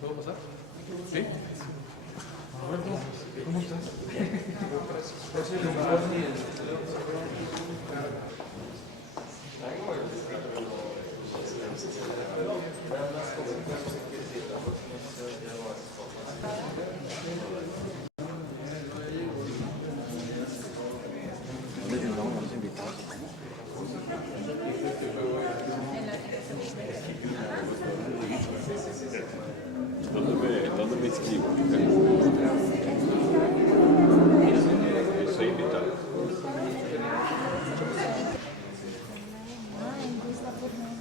¿Puedo pasar? ¿Sí? Roberto, ¿cómo estás? ¿Dónde me inscribo? Soy invitado.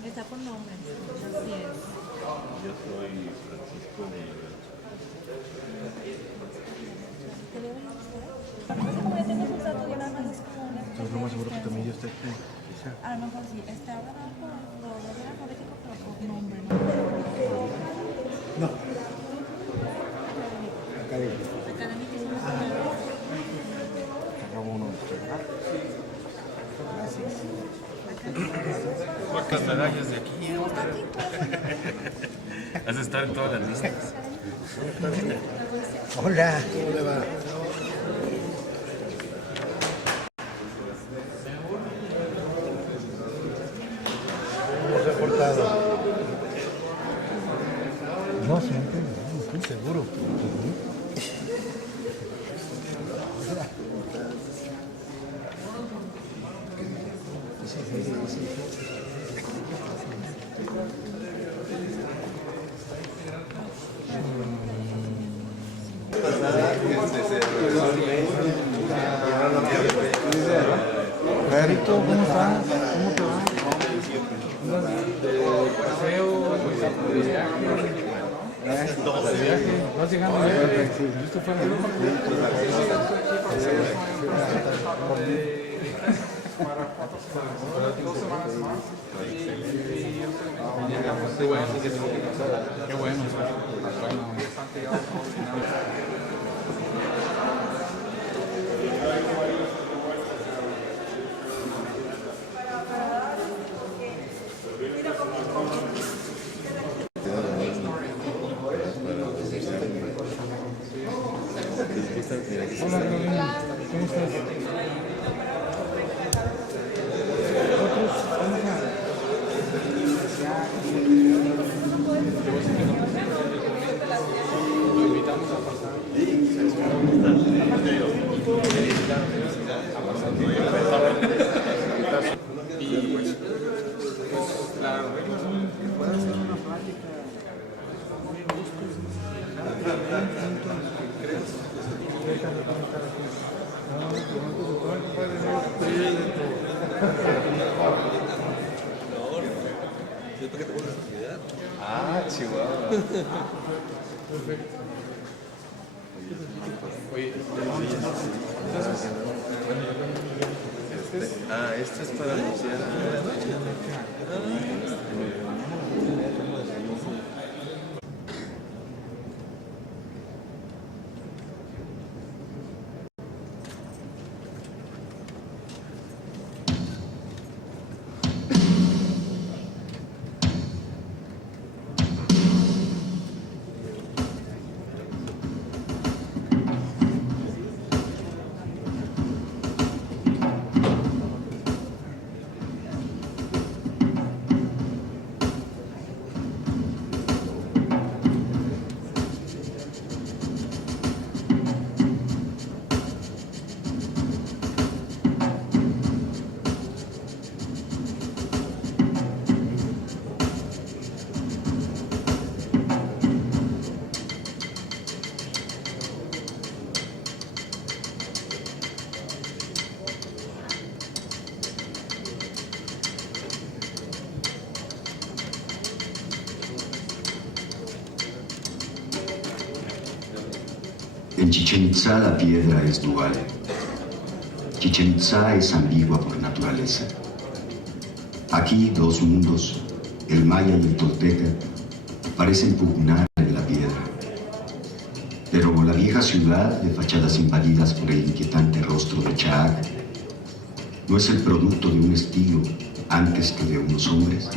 Está por nombre. Así es. Yo soy Francisco Miguel. Como yo tengo sus datos, yo nada más es como una. Entonces lo más seguro que también yo esté A lo mejor sí. Está hablando por lo orden alfabético, pero por nombre, ¿no? No. Académico es una Acabo uno. ¿Cuántas medallas de aquí? Has de estar en todas las listas. Hola. ¿Cómo le va? ¿Cómo se ha portado? No, siempre. Seguro. Perito, ¿cómo estás? ¿Cómo te va? De paseo, de viaje. ¿Vas llegando bien? ¿Listo para el para 2 semanas más. Qué bueno. Qué bueno. Hola, Carolina. ¿Cómo estás? Nosotros vamos Lo invitamos a pasar. Y pues la regla son puede hacer una plática muy gustos. Ah, Chihuahua. Perfecto. Oye, Este es para anunciar. En Chichén Itzá la piedra es dual. Chichén Itzá es ambigua por naturaleza. Aquí dos mundos, el maya y el tolteca, parecen pugnar en la piedra. Pero la vieja ciudad, de fachadas invadidas por el inquietante rostro de Chaag, ¿no es el producto de un estilo antes que de unos hombres?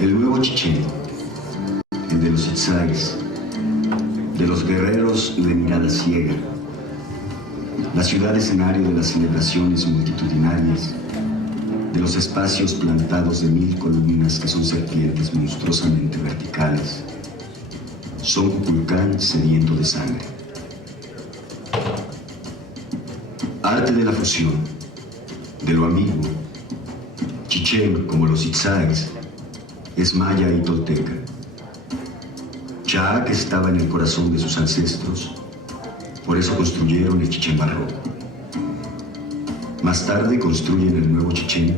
El nuevo Chichén, el de los itzáes, de los guerreros de mirada ciega, la ciudad escenario de las celebraciones multitudinarias, de los espacios plantados de 1000 columnas que son serpientes monstruosamente verticales, son Kukulcán sediento de sangre. Arte de la fusión, de lo ambiguo, Chichén, como los itzáes, es maya y tolteca. Chaag estaba en el corazón de sus ancestros, por eso construyeron el Chichén barroco. Más tarde construyen el nuevo Chichén,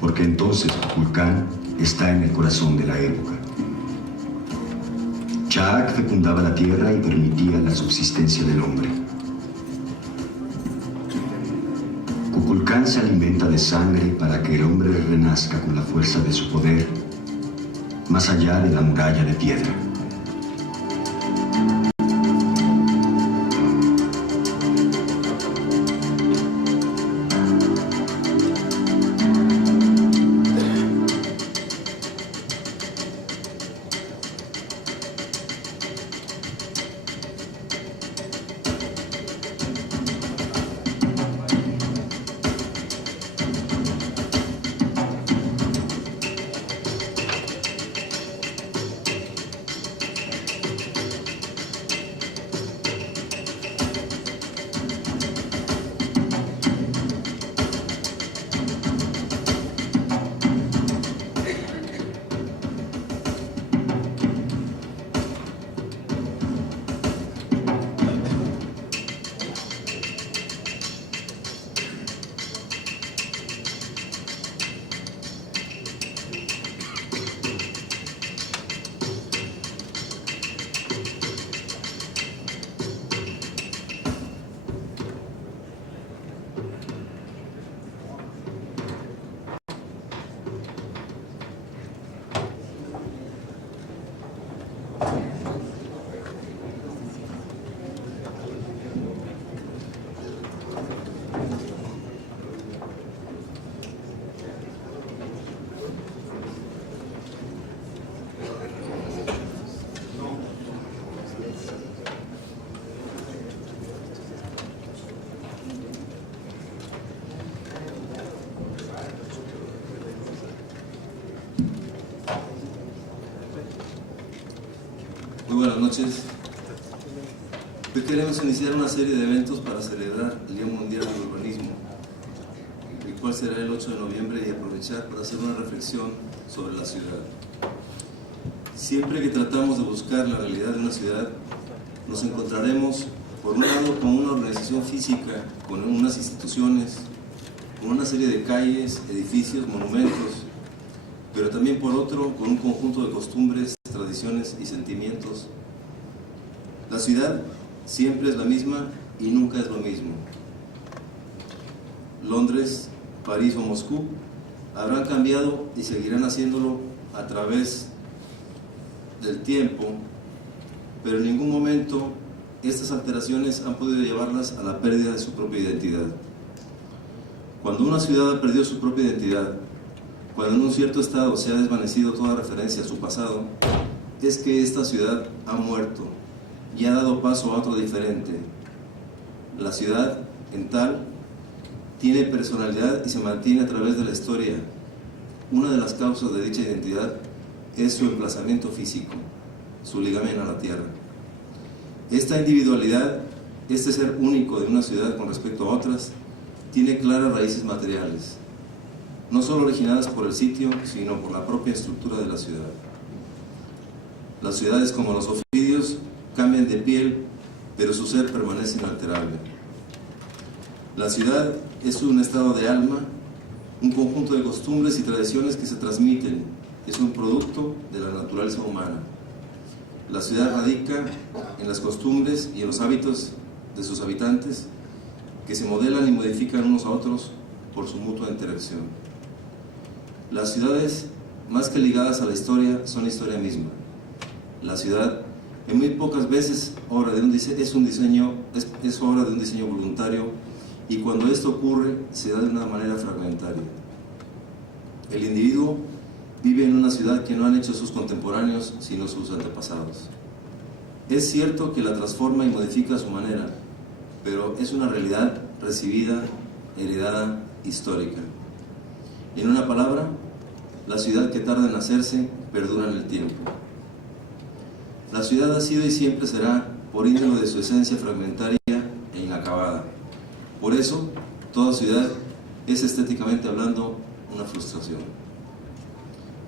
porque entonces Kukulcán está en el corazón de la época. Chaag fecundaba la tierra y permitía la subsistencia del hombre. Kukulcán se alimenta de sangre para que el hombre renazca con la fuerza de su poder, más allá de la muralla de piedra. Muy buenas noches. Hoy queremos iniciar una serie de eventos para celebrar el Día Mundial del Urbanismo, el cual será el 8 de noviembre, y aprovechar para hacer una reflexión sobre la ciudad. Siempre que tratamos de buscar la realidad de una ciudad, nos encontraremos, por un lado, con una organización física, con unas instituciones, con una serie de calles, edificios, monumentos, pero también por otro, con un conjunto de costumbres, tradiciones y sentimientos. La ciudad siempre es la misma y nunca es lo mismo. Londres, París o Moscú habrán cambiado y seguirán haciéndolo a través del tiempo, pero en ningún momento estas alteraciones han podido llevarlas a la pérdida de su propia identidad. Cuando una ciudad ha perdido su propia identidad, cuando en un cierto estado se ha desvanecido toda referencia a su pasado, es que esta ciudad ha muerto y ha dado paso a otro diferente. La ciudad, en tal, tiene personalidad y se mantiene a través de la historia. Una de las causas de dicha identidad es su emplazamiento físico, su ligamen a la tierra. Esta individualidad, este ser único de una ciudad con respecto a otras, tiene claras raíces materiales, no solo originadas por el sitio, sino por la propia estructura de la ciudad. Las ciudades, como los ofidios, cambian de piel, pero su ser permanece inalterable. La ciudad es un estado de alma, un conjunto de costumbres y tradiciones que se transmiten, es un producto de la naturaleza humana. La ciudad radica en las costumbres y en los hábitos de sus habitantes, que se modelan y modifican unos a otros por su mutua interacción. Las ciudades, más que ligadas a la historia, son historia misma. La ciudad, en muy pocas veces, es obra de un diseño voluntario, y cuando esto ocurre, se da de una manera fragmentaria. El individuo vive en una ciudad que no han hecho sus contemporáneos, sino sus antepasados. Es cierto que la transforma y modifica a su manera, pero es una realidad recibida, heredada, histórica. En una palabra, la ciudad que tarda en hacerse perdura en el tiempo. La ciudad ha sido y siempre será, por índole de su esencia fragmentaria e inacabada. Por eso, toda ciudad es, estéticamente hablando, una frustración.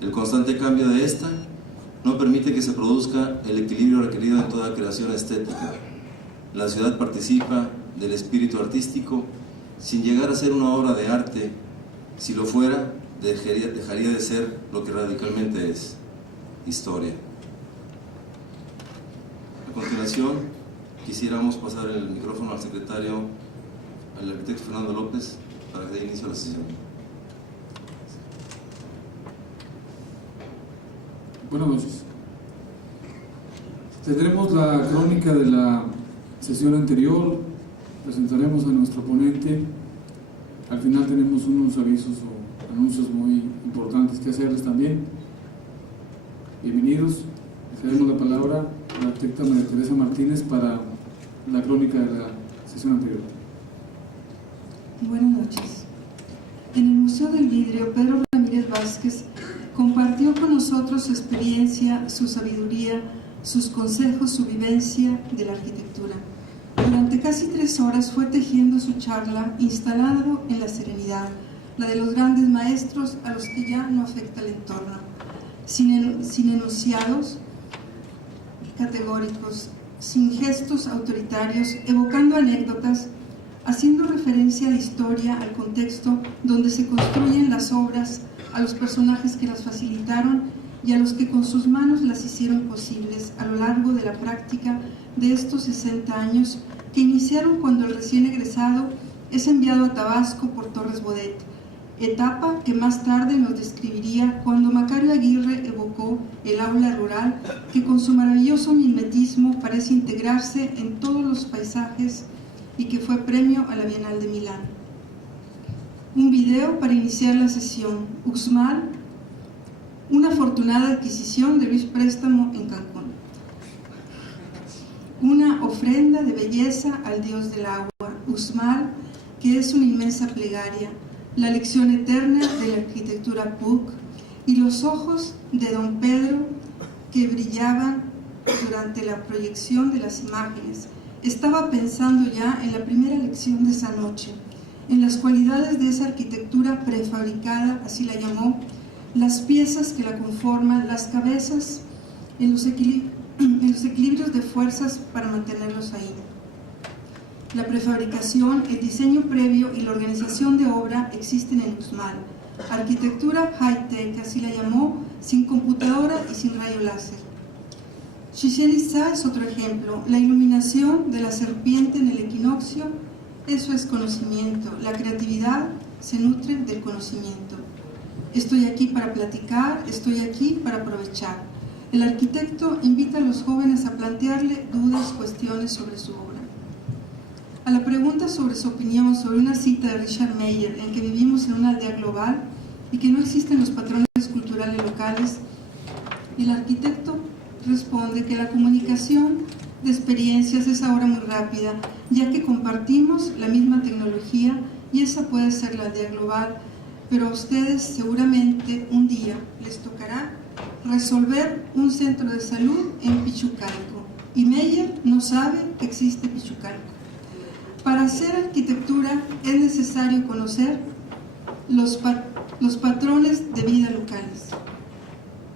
El constante cambio de esta no permite que se produzca el equilibrio requerido en toda creación estética. La ciudad participa del espíritu artístico sin llegar a ser una obra de arte. Si lo fuera, dejaría de ser lo que radicalmente es: historia. A continuación, quisiéramos pasar el micrófono al secretario, al arquitecto Fernando López, para que dé inicio a la sesión. Buenas noches. Tendremos la crónica de la sesión anterior, presentaremos a nuestro ponente. Al final tenemos unos avisos o anuncios muy importantes que hacerles también. Bienvenidos. Les daremos la palabra a la arquitecta María Teresa Martínez para la crónica de la sesión anterior. Buenas noches. En el Museo del Vidrio, Pedro Ramírez Vázquez compartió con nosotros su experiencia, su sabiduría, sus consejos, su vivencia de la arquitectura. Durante casi 3 horas fue tejiendo su charla, instalado en la serenidad, la de los grandes maestros a los que ya no afecta el entorno, sin enunciados categóricos, sin gestos autoritarios, evocando anécdotas, haciendo referencia a la historia, al contexto donde se construyen las obras, a los personajes que las facilitaron y a los que con sus manos las hicieron posibles a lo largo de la práctica de estos 60 años que iniciaron cuando el recién egresado es enviado a Tabasco por Torres Bodet, etapa que más tarde nos describiría cuando Macario Aguirre evocó el aula rural que con su maravilloso mimetismo parece integrarse en todos los paisajes y que fue premio a la Bienal de Milán. Un video para iniciar la sesión: Uxmal, una afortunada adquisición de Luis Préstamo en Cancún. Una ofrenda de belleza al dios del agua, Uxmal, que es una inmensa plegaria, la lección eterna de la arquitectura Puc y los ojos de don Pedro que brillaban durante la proyección de las imágenes. Estaba pensando ya en la primera lección de esa noche, en las cualidades de esa arquitectura prefabricada, así la llamó, las piezas que la conforman, las cabezas, en los equilibrios de fuerzas para mantenerlos ahí. La prefabricación, el diseño previo y la organización de obra existen en Uxmal. Arquitectura high-tech, así la llamó, sin computadora y sin rayo láser. Chichén Itzá es otro ejemplo. La iluminación de la serpiente en el equinoccio, eso es conocimiento. La creatividad se nutre del conocimiento. Estoy aquí para platicar, estoy aquí para aprovechar. El arquitecto invita a los jóvenes a plantearle dudas, cuestiones sobre su obra. A la pregunta sobre su opinión sobre una cita de Richard Meyer en que vivimos en una aldea global, y que no existen los patrones culturales locales. El arquitecto responde que la comunicación de experiencias es ahora muy rápida, ya que compartimos la misma tecnología y esa puede ser la aldea global, pero a ustedes seguramente un día les tocará resolver un centro de salud en Pichucalco y Meyer no sabe que existe Pichucalco. Para hacer arquitectura es necesario conocer los patrones de vida locales.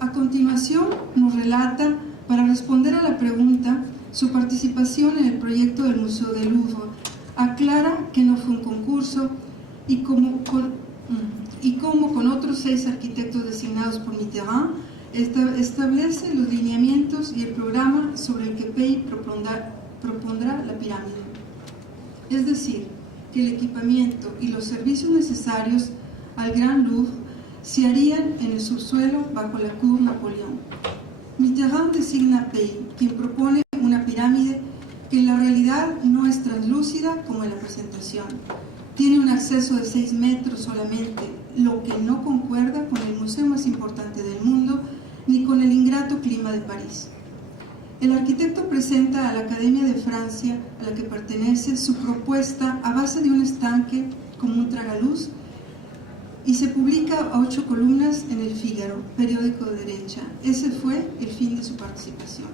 A continuación nos relata, para responder a la pregunta, su participación en el proyecto del Museo del Louvre. Aclara que no fue un concurso y como con otros 6 arquitectos designados por Mitterrand, establece los lineamientos y el programa sobre el que Pey propondrá la pirámide. Es decir, que el equipamiento y los servicios necesarios al Gran Louvre se harían en el subsuelo bajo la Cour Napoleón. Mitterrand designa a Pey, quien propone una pirámide que en la realidad no es translúcida como en la presentación. Tiene un acceso de 6 metros solamente, lo que no concuerda con el museo más importante del mundo ni con el ingrato clima de París. El arquitecto presenta a la Academia de Francia, a la que pertenece, su propuesta a base de un estanque como un tragaluz y se publica a 8 columnas en El Figaro, periódico de derecha. Ese fue el fin de su participación.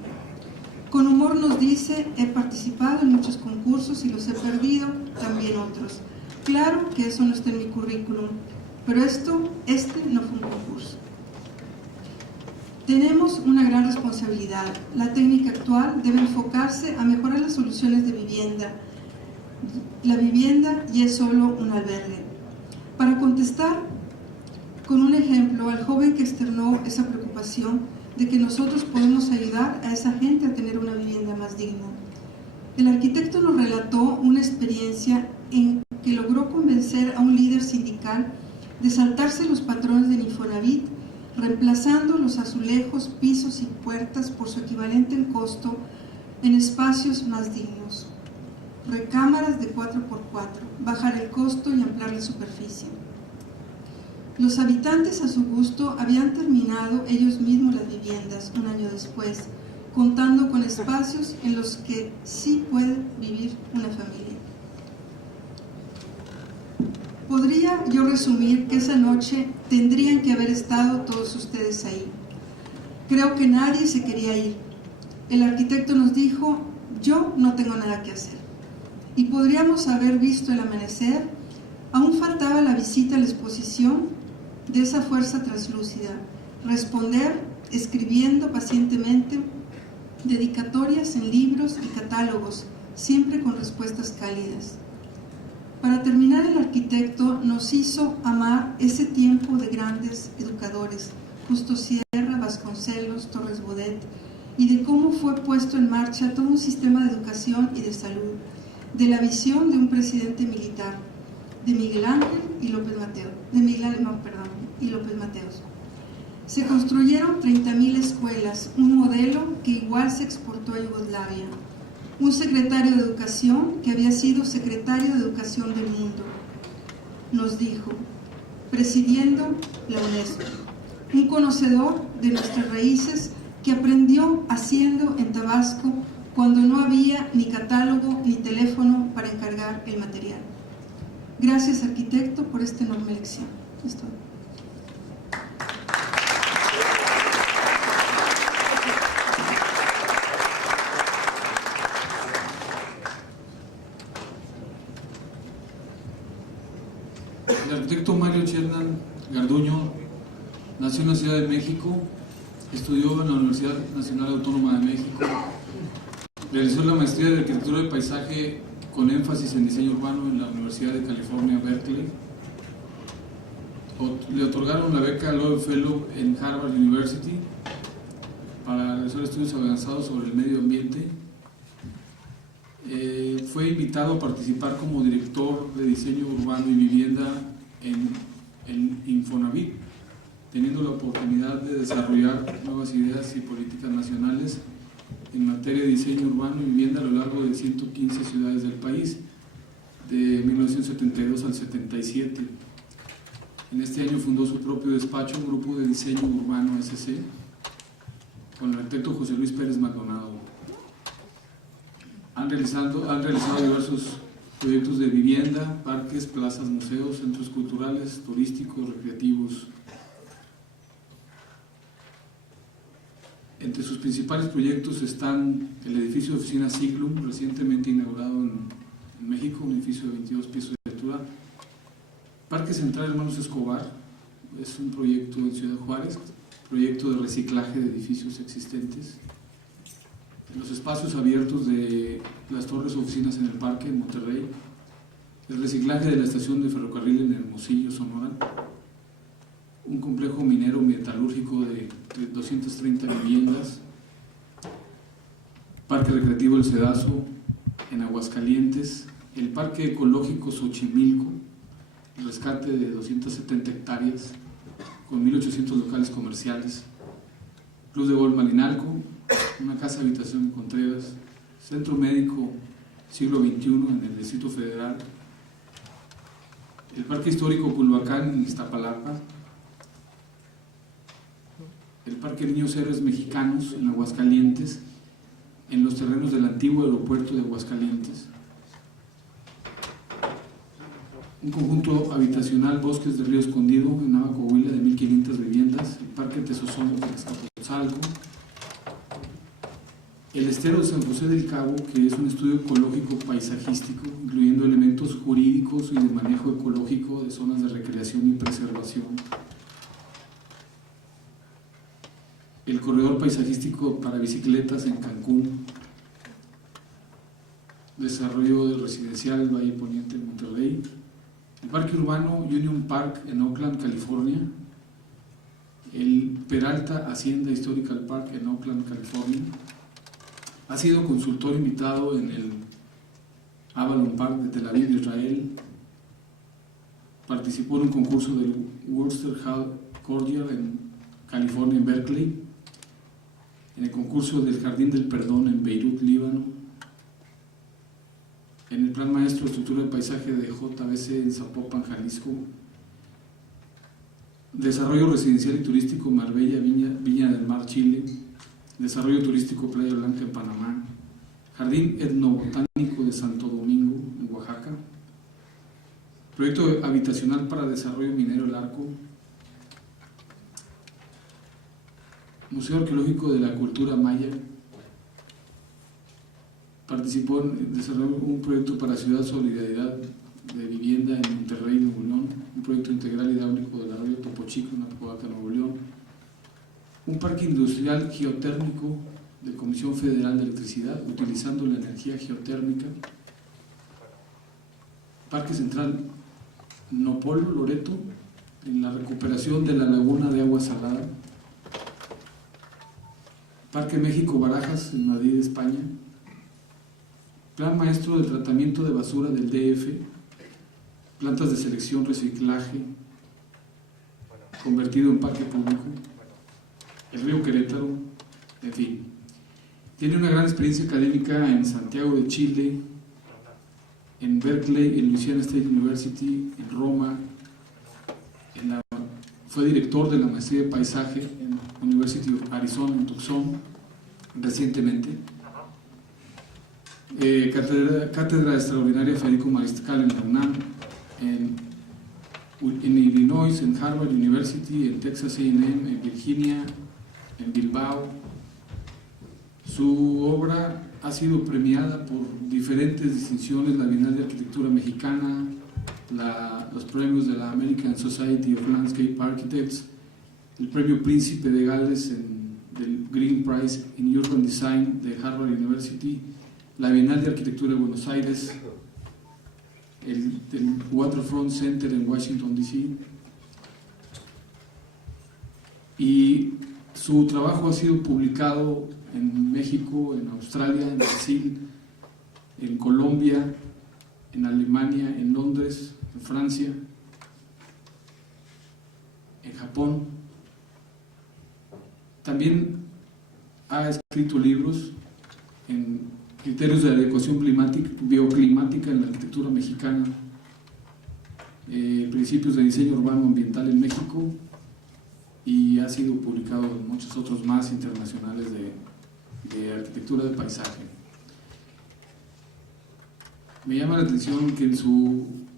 Con humor nos dice: he participado en muchos concursos y los he perdido, también otros. Claro que eso no está en mi currículum, pero este no fue un concurso. Tenemos una gran responsabilidad. La técnica actual debe enfocarse a mejorar las soluciones de vivienda. La vivienda ya es solo un albergue. Para contestar con un ejemplo al joven que externó esa preocupación de que nosotros podemos ayudar a esa gente a tener una vivienda más digna. El arquitecto nos relató una experiencia en que logró convencer a un líder sindical de saltarse los patrones del Infonavit, reemplazando los azulejos, pisos y puertas por su equivalente en costo en espacios más dignos. Recámaras de 4x4, bajar el costo y ampliar la superficie. Los habitantes, a su gusto, habían terminado ellos mismos las viviendas un año después, contando con espacios en los que sí puede vivir una familia. Podría yo resumir que esa noche tendrían que haber estado todos ustedes ahí. Creo que nadie se quería ir. El arquitecto nos dijo: yo no tengo nada que hacer. Y podríamos haber visto el amanecer. Aún faltaba la visita a la exposición de esa fuerza translúcida. Responder, escribiendo pacientemente, dedicatorias en libros y catálogos, siempre con respuestas cálidas. Para terminar, el arquitecto nos hizo amar ese tiempo de grandes educadores, Justo Sierra, Vasconcelos, Torres Bodet, y de cómo fue puesto en marcha todo un sistema de educación y de salud, de la visión de un presidente militar, de Miguel Ángel y López Mateos, López Mateos. Se construyeron 30.000 escuelas, un modelo que igual se exportó a Yugoslavia. Un secretario de Educación que había sido secretario de Educación del mundo nos dijo, presidiendo la UNESCO, un conocedor de nuestras raíces que aprendió haciendo en Tabasco cuando no había ni catálogo ni teléfono para encargar el material. Gracias, arquitecto, por esta enorme lección. Esto. El arquitecto Mario Chernan Garduño nació en la Ciudad de México, estudió en la Universidad Nacional Autónoma de México, realizó la maestría de Arquitectura de Paisaje con énfasis en diseño urbano en la Universidad de California, Berkeley. Le otorgaron la beca Loeb Fellow en Harvard University para realizar estudios avanzados sobre el medio ambiente. Fue invitado a participar como director de diseño urbano y vivienda en Infonavit, teniendo la oportunidad de desarrollar nuevas ideas y políticas nacionales en materia de diseño urbano y vivienda a lo largo de 115 ciudades del país, de 1972 al 77. En este año fundó su propio despacho, Grupo de Diseño Urbano SC, con el arquitecto José Luis Pérez Maldonado. Han realizado diversos proyectos de vivienda, parques, plazas, museos, centros culturales, turísticos, recreativos. Entre sus principales proyectos están el edificio de oficina Siglum, recientemente inaugurado en México, un edificio de 22 pisos de altura. Parque Central Hermanos Escobar, es un proyecto en Ciudad Juárez, proyecto de reciclaje de edificios existentes. Los espacios abiertos de las torres oficinas en el parque en Monterrey, el reciclaje de la estación de ferrocarril en Hermosillo, Sonora, un complejo minero metalúrgico de 230 viviendas, parque recreativo El Cedazo en Aguascalientes, el parque ecológico Xochimilco, el rescate de 270 hectáreas con 1.800 locales comerciales, Club de Golf Malinalco, una casa habitación en Contreras, Centro Médico Siglo XXI en el Distrito Federal, el Parque Histórico Culhuacán en Iztapalapa, el Parque Niños Héroes Mexicanos en Aguascalientes, en los terrenos del antiguo aeropuerto de Aguascalientes, un conjunto habitacional Bosques de Río Escondido en Nava Coahuila de 1.500 viviendas, el Parque Tesosomo de Azcapotzalco, el estero de San José del Cabo, que es un estudio ecológico paisajístico, incluyendo elementos jurídicos y de manejo ecológico de zonas de recreación y preservación. El corredor paisajístico para bicicletas en Cancún, desarrollo residencial Valle Poniente en Monterrey, el Parque Urbano Union Park en Oakland, California, el Peralta Hacienda Historical Park en Oakland, California. Ha sido consultor invitado en el Avalon Park de Tel Aviv, Israel. Participó en un concurso del Worcester Hall Courtyard en California, en Berkeley, en el concurso del Jardín del Perdón en Beirut, Líbano, en el Plan Maestro de Estructura de Paisaje de JBC en Zapopan, Jalisco, Desarrollo Residencial y Turístico Marbella, Viña del Mar, Chile, Desarrollo Turístico Playa Blanca en Panamá, Jardín Etnobotánico de Santo Domingo en Oaxaca, Proyecto Habitacional para Desarrollo Minero El Arco, Museo Arqueológico de la Cultura Maya. Participó en desarrollo un proyecto para Ciudad Solidaridad de Vivienda en Monterrey, Nuevo León, un proyecto integral hidráulico del arroyo Topo Chico en Apodaca, Nuevo León, un parque industrial geotérmico de Comisión Federal de Electricidad utilizando la energía geotérmica, Parque Central Nopolo, Loreto, en la recuperación de la laguna de agua salada, Parque México Barajas en Madrid, España, Plan Maestro de Tratamiento de Basura del DF, plantas de selección, reciclaje, convertido en parque público, el río Querétaro, en fin. Tiene una gran experiencia académica en Santiago de Chile, en Berkeley, en Louisiana State University, en Roma, fue director de la maestría de paisaje en University of Arizona en Tucson recientemente. Cátedra extraordinaria Federico Mariscal en la UNAM, en Illinois, en Harvard University, en Texas A&M, en Virginia, en Bilbao. Su obra ha sido premiada por diferentes distinciones, la Bienal de Arquitectura Mexicana, los premios de la American Society of Landscape Architects, el premio Príncipe de Gales del Green Prize in Urban Design de Harvard University, la Bienal de Arquitectura de Buenos Aires, el Waterfront Center en Washington, D.C. Y su trabajo ha sido publicado en México, en Australia, en Brasil, en Colombia, en Alemania, en Londres, en Francia, en Japón. También ha escrito libros en criterios de adecuación bioclimática en la arquitectura mexicana, Principios de Diseño Urbano Ambiental en México, y ha sido publicado en muchos otros más internacionales de arquitectura de paisaje. Me llama la atención que en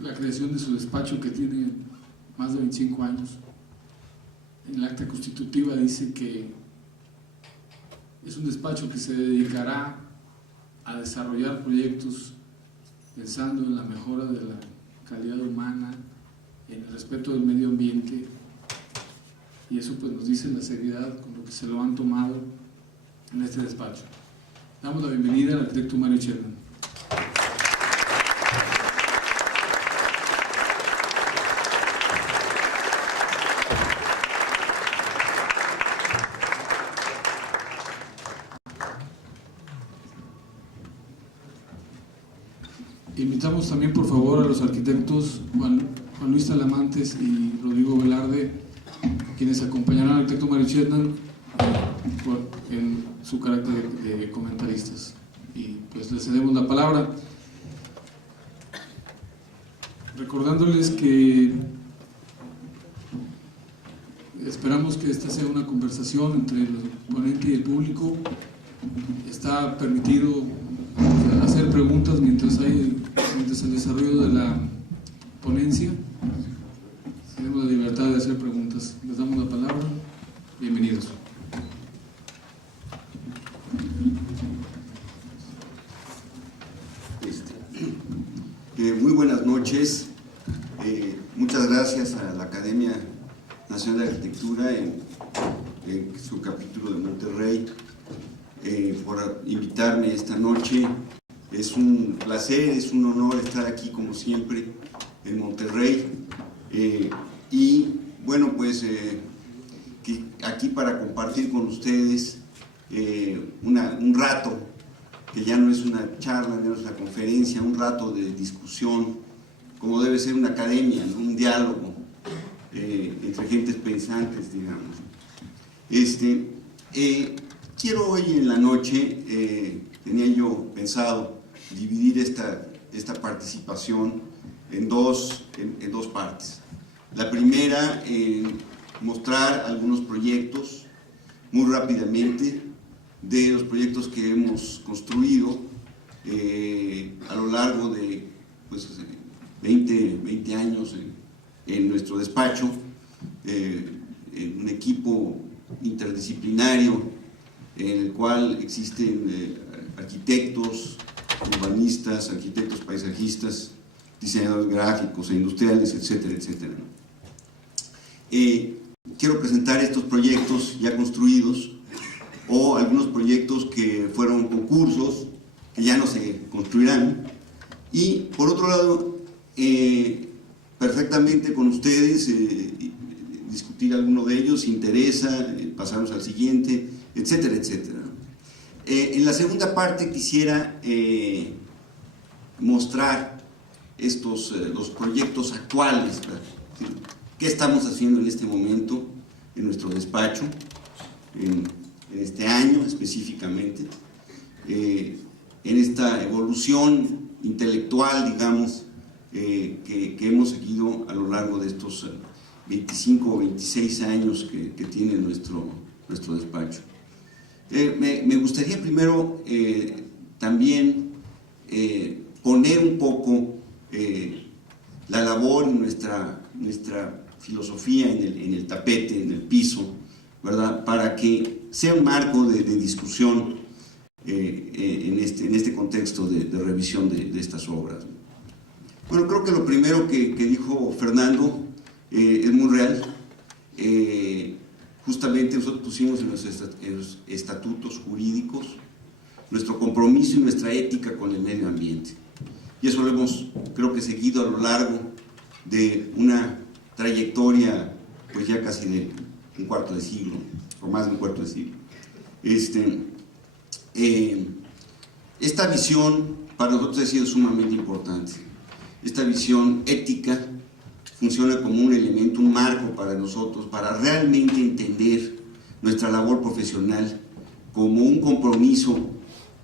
la creación de su despacho, que tiene más de 25 años, en el acta constitutiva dice que es un despacho que se dedicará a desarrollar proyectos pensando en la mejora de la calidad humana, en el respeto del medio ambiente, y eso pues nos dice la seriedad con lo que se lo han tomado en este despacho. Damos la bienvenida al arquitecto Mario Chernan. Invitamos también, por favor, a los arquitectos Juan Luis Talamantes y Rodrigo Velarde, quienes acompañarán al arquitecto Mario Chernan en su carácter de comentaristas. Y pues les cedemos la palabra, recordándoles que esperamos que esta sea una conversación entre el ponente y el público. Está permitido hacer preguntas mientras el desarrollo de la ponencia. Tenemos la libertad de hacer preguntas. Les damos la palabra. Bienvenidos. Muy buenas noches. Muchas gracias a la Academia Nacional de Arquitectura en su capítulo de Monterrey por invitarme esta noche. Es un placer, es un honor estar aquí como siempre en Monterrey, y bueno, pues aquí para compartir con ustedes un rato, que ya no es una charla, no es una conferencia, un rato de discusión, como debe ser una academia, ¿no? Un diálogo entre gentes pensantes, digamos. Quiero hoy en la noche, tenía yo pensado dividir esta participación en dos partes. La primera, mostrar algunos proyectos muy rápidamente, de los proyectos que hemos construido a lo largo de pues, 20 años en nuestro despacho, en un equipo interdisciplinario en el cual existen arquitectos, urbanistas, arquitectos paisajistas, diseñadores gráficos e industriales, etcétera, etcétera. Quiero presentar estos proyectos ya construidos o algunos proyectos que fueron concursos, que ya no se construirán, y por otro lado, perfectamente con ustedes, discutir alguno de ellos, si interesa, pasamos al siguiente, etcétera, etcétera. En la segunda parte quisiera mostrar los proyectos actuales, qué estamos haciendo en este momento en nuestro despacho, en este año específicamente, en esta evolución intelectual, digamos, que hemos seguido a lo largo de estos 25 o 26 años que tiene nuestro despacho. Me gustaría primero también poner un poco la labor en nuestra filosofía en el tapete, en el piso, ¿verdad? Para que sea un marco de discusión en este contexto de revisión de estas obras. Bueno, creo que lo primero que dijo Fernando es muy real. Justamente nosotros pusimos en los estatutos jurídicos nuestro compromiso y nuestra ética con el medio ambiente. Y eso lo hemos, creo que, seguido a lo largo de una trayectoria, pues ya casi de un cuarto de siglo, o más de un cuarto de siglo. Esta visión para nosotros ha sido sumamente importante. Esta visión ética funciona como un elemento, un marco para nosotros, para realmente entender nuestra labor profesional como un compromiso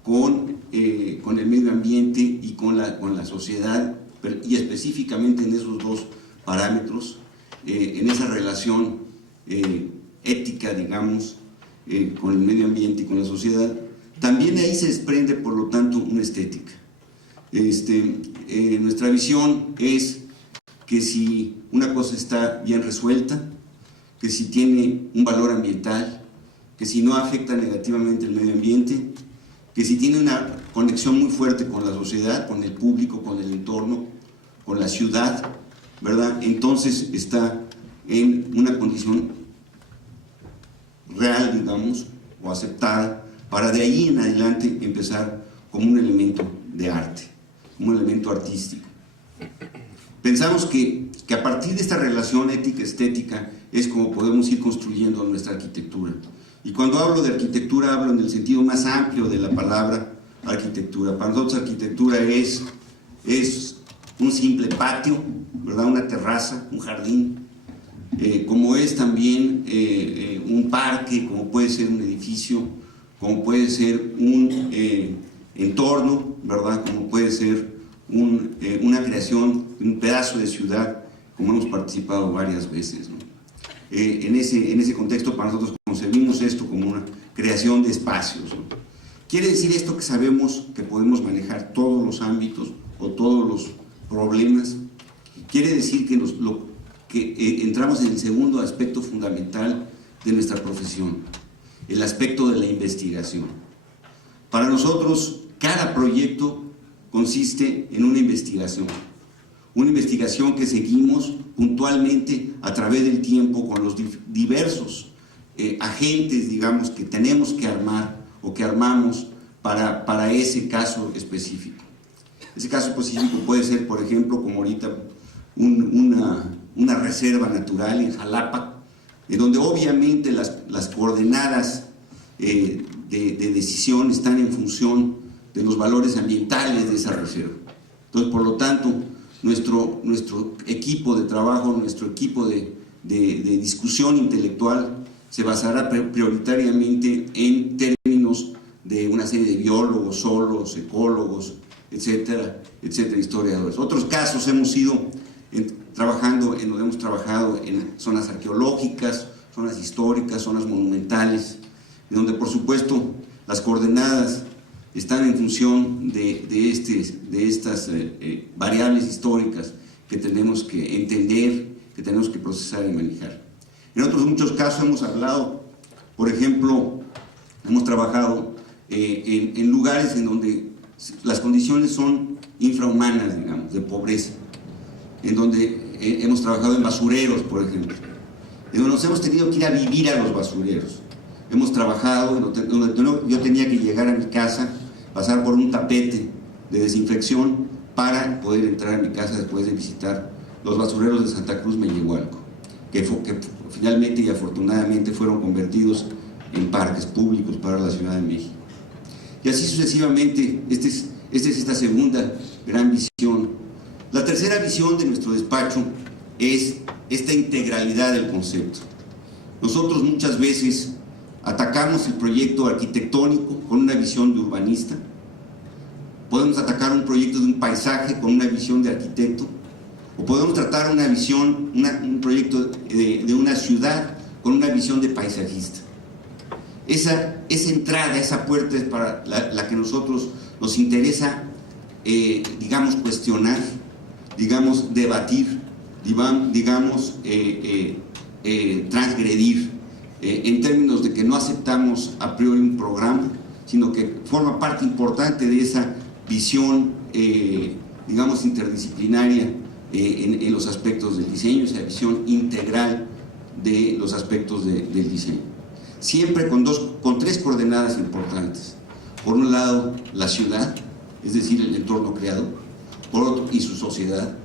con el medio ambiente y con la sociedad y específicamente en esos dos parámetros, en esa relación ética, digamos, con el medio ambiente y con la sociedad, también ahí se desprende, por lo tanto, una estética. Nuestra visión es que si una cosa está bien resuelta, que si tiene un valor ambiental, que si no afecta negativamente el medio ambiente, que si tiene una conexión muy fuerte con la sociedad, con el público, con el entorno, con la ciudad, ¿verdad? Entonces está en una condición real, digamos, o aceptada, para de ahí en adelante empezar como un elemento de arte, como un elemento artístico. Pensamos que a partir de esta relación ética-estética es como podemos ir construyendo nuestra arquitectura. Y cuando hablo de arquitectura, hablo en el sentido más amplio de la palabra arquitectura. Para nosotros arquitectura es un simple patio, ¿verdad? Una terraza, un jardín, como es también un parque, como puede ser un edificio, como puede ser un entorno, ¿verdad? Como puede ser una creación, un pedazo de ciudad, como hemos participado varias veces, ¿no? En ese contexto, para nosotros concebimos esto como una creación de espacios, ¿no? Quiere decir esto que sabemos que podemos manejar todos los ámbitos o todos los problemas. Quiere decir que entramos en el segundo aspecto fundamental de nuestra profesión, el aspecto de la investigación. Para nosotros, cada proyecto consiste en una investigación que seguimos puntualmente a través del tiempo con los diversos agentes, digamos, que tenemos que armar o que armamos para ese caso específico. Ese caso específico puede ser, por ejemplo, como ahorita, una reserva natural en Jalapa, en donde obviamente las coordenadas de decisión están en función de los valores ambientales de esa reserva. Entonces, por lo tanto, nuestro equipo de trabajo, nuestro equipo de discusión intelectual se basará prioritariamente en términos de una serie de biólogos, zoólogos, ecólogos, etcétera, etcétera, historiadores. Otros casos hemos trabajado en zonas arqueológicas, zonas históricas, zonas monumentales, donde por supuesto las coordenadas están en función de estas variables históricas que tenemos que entender, que tenemos que procesar y manejar. En otros muchos casos hemos hablado, por ejemplo, hemos trabajado en lugares en donde las condiciones son infrahumanas, digamos, de pobreza, en donde hemos trabajado en basureros, por ejemplo, en donde nos hemos tenido que ir a vivir a los basureros. Hemos trabajado en donde yo tenía que llegar a mi casa, pasar por un tapete de desinfección para poder entrar a mi casa después de visitar los basureros de Santa Cruz Mellehualco, que finalmente y afortunadamente fueron convertidos en parques públicos para la Ciudad de México. Y así sucesivamente. Esta es esta segunda gran visión. La tercera visión de nuestro despacho es esta integralidad del concepto. Nosotros muchas veces atacamos el proyecto arquitectónico con una visión de urbanista, podemos atacar un proyecto de un paisaje con una visión de arquitecto, o podemos tratar un proyecto de una ciudad con una visión de paisajista. Esa entrada, esa puerta es para la que nosotros nos interesa, digamos, cuestionar, digamos, debatir, digamos, transgredir, en términos de que no aceptamos a priori un programa, sino que forma parte importante de esa visión, digamos, interdisciplinaria en los aspectos del diseño, esa visión integral de los aspectos del diseño. Siempre con tres coordenadas importantes. Por un lado, la ciudad, es decir, el entorno creado, y su sociedad.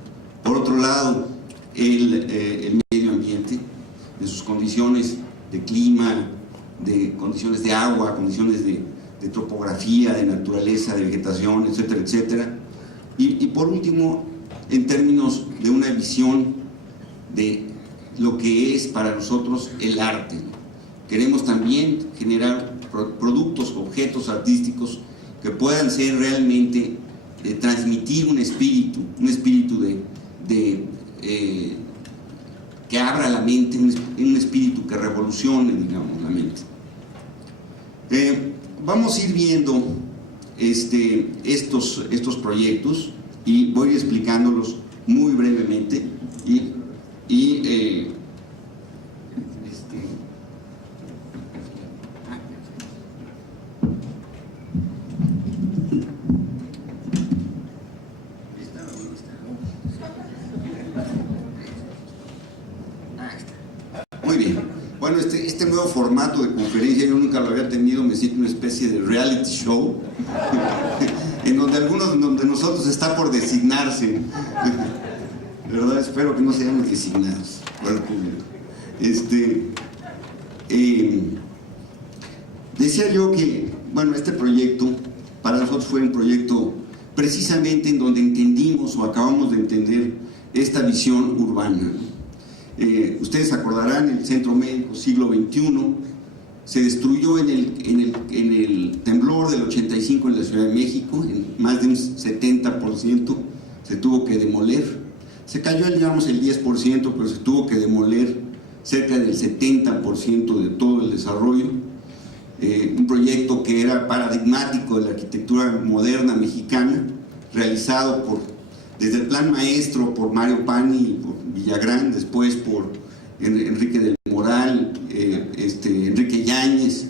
Por otro lado, el medio ambiente, en sus condiciones de clima, de condiciones de agua, condiciones de topografía, de naturaleza, de vegetación, etcétera, etcétera. Y por último, en términos de una visión de lo que es para nosotros el arte. Queremos también generar productos, objetos artísticos que puedan ser realmente transmitir un espíritu que abra la mente, un espíritu que revolucione, digamos, la mente. Vamos a ir viendo estos proyectos y voy explicándolos muy brevemente Muy bien. Bueno, este nuevo formato de conferencia yo nunca lo había tenido, me siento una especie de reality show en donde algunos de nosotros está por designarse, ¿verdad? Espero que no seamos designados por el público. Decía yo que, bueno, este proyecto para nosotros fue un proyecto precisamente en donde entendimos o acabamos de entender esta visión urbana. Ustedes acordarán, el Centro Médico Siglo XXI se destruyó en el temblor del 85 en la Ciudad de México, en más de un 70% se tuvo que demoler. Se cayó, digamos, el 10%, pero se tuvo que demoler cerca del 70% de todo el desarrollo. Un proyecto que era paradigmático de la arquitectura moderna mexicana, realizado desde el plan maestro por Mario Pani y por Villagrán, después por Enrique del Moral, Enrique Yáñez,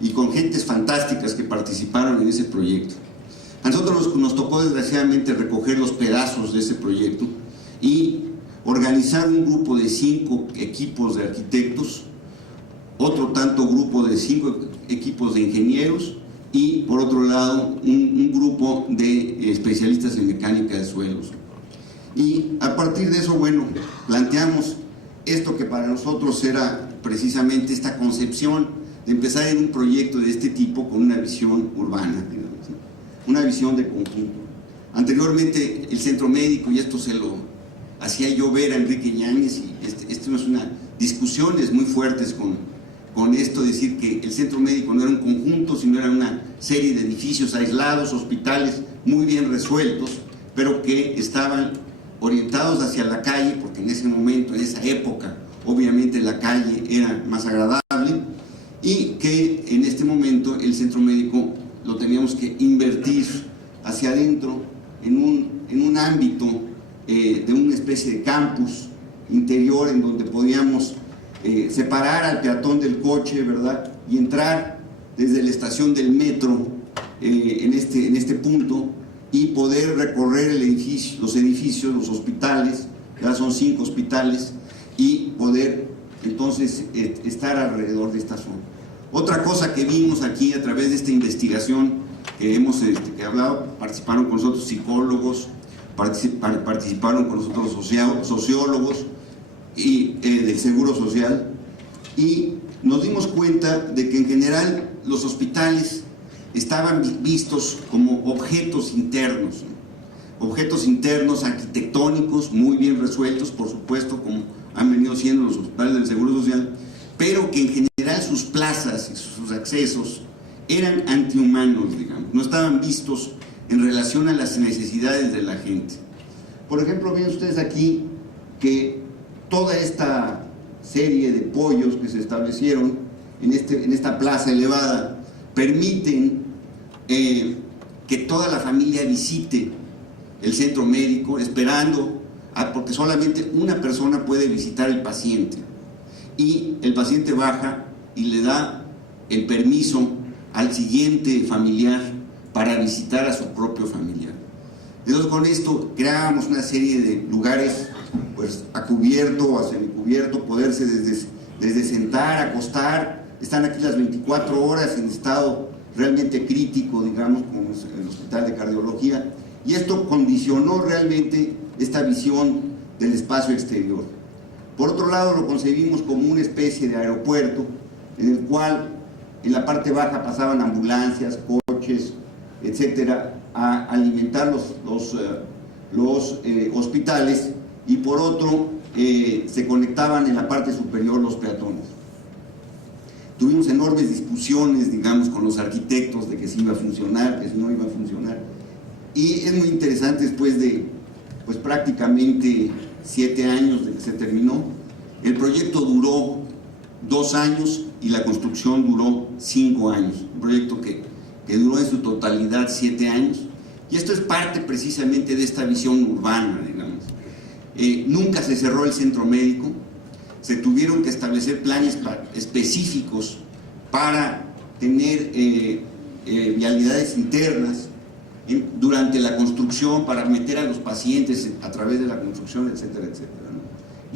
y con gentes fantásticas que participaron en ese proyecto. A nosotros nos tocó desgraciadamente recoger los pedazos de ese proyecto y organizar un grupo de 5 equipos de arquitectos, otro tanto grupo de 5 equipos de ingenieros y por otro lado un grupo de especialistas en mecánica de suelos. Y a partir de eso, bueno, planteamos esto que para nosotros era precisamente esta concepción de empezar en un proyecto de este tipo con una visión urbana, digamos, ¿sí? Una visión de conjunto. Anteriormente el Centro Médico, y esto se lo hacía yo ver a Enrique Yáñez, y esto es una discusiones muy fuertes con esto, decir que el Centro Médico no era un conjunto, sino era una serie de edificios aislados, hospitales muy bien resueltos, pero que estaban orientados hacia la calle, porque en ese momento, en esa época, obviamente la calle era más agradable, y que en este momento el Centro Médico lo teníamos que invertir hacia adentro en un ámbito de una especie de campus interior en donde podíamos separar al peatón del coche, ¿verdad? Y entrar desde la estación del metro en este punto y poder recorrer los edificios, los hospitales, ya son 5 hospitales, y poder entonces estar alrededor de esta zona. Otra cosa que vimos aquí a través de esta investigación que hemos hablado, participaron con nosotros psicólogos, participaron con nosotros sociólogos y del Seguro Social, y nos dimos cuenta de que en general los hospitales estaban vistos como objetos internos arquitectónicos, muy bien resueltos, por supuesto, como han venido siendo los hospitales del Seguro Social, pero que en general sus plazas y sus accesos eran antihumanos, digamos, no estaban vistos en relación a las necesidades de la gente. Por ejemplo, ven ustedes aquí que toda esta serie de pollos que se establecieron en esta plaza elevada permiten que toda la familia visite el centro médico, esperando, porque solamente una persona puede visitar al paciente, y el paciente baja y le da el permiso al siguiente familiar para visitar a su propio familiar. Entonces, con esto creábamos una serie de lugares, pues, a cubierto o a semicubierto, poderse desde sentar, acostar. Están aquí las 24 horas en estado realmente crítico, digamos, como es el Hospital de Cardiología, y esto condicionó realmente esta visión del espacio exterior. Por otro lado, lo concebimos como una especie de aeropuerto en el cual en la parte baja pasaban ambulancias, coches, etcétera, a alimentar los hospitales, y por otro se conectaban en la parte superior los peatones. Tuvimos enormes discusiones, digamos, con los arquitectos de que si iba a funcionar, que si no iba a funcionar, Y es muy interesante, después de pues prácticamente 7 años de que se terminó, el proyecto duró 2 años y la construcción duró 5 años, un proyecto que duró en su totalidad 7 años, y esto es parte precisamente de esta visión urbana, digamos. Nunca se cerró el centro médico, se tuvieron que establecer planes específicos para tener vialidades internas durante la construcción, para meter a los pacientes a través de la construcción, etcétera, etcétera, ¿no?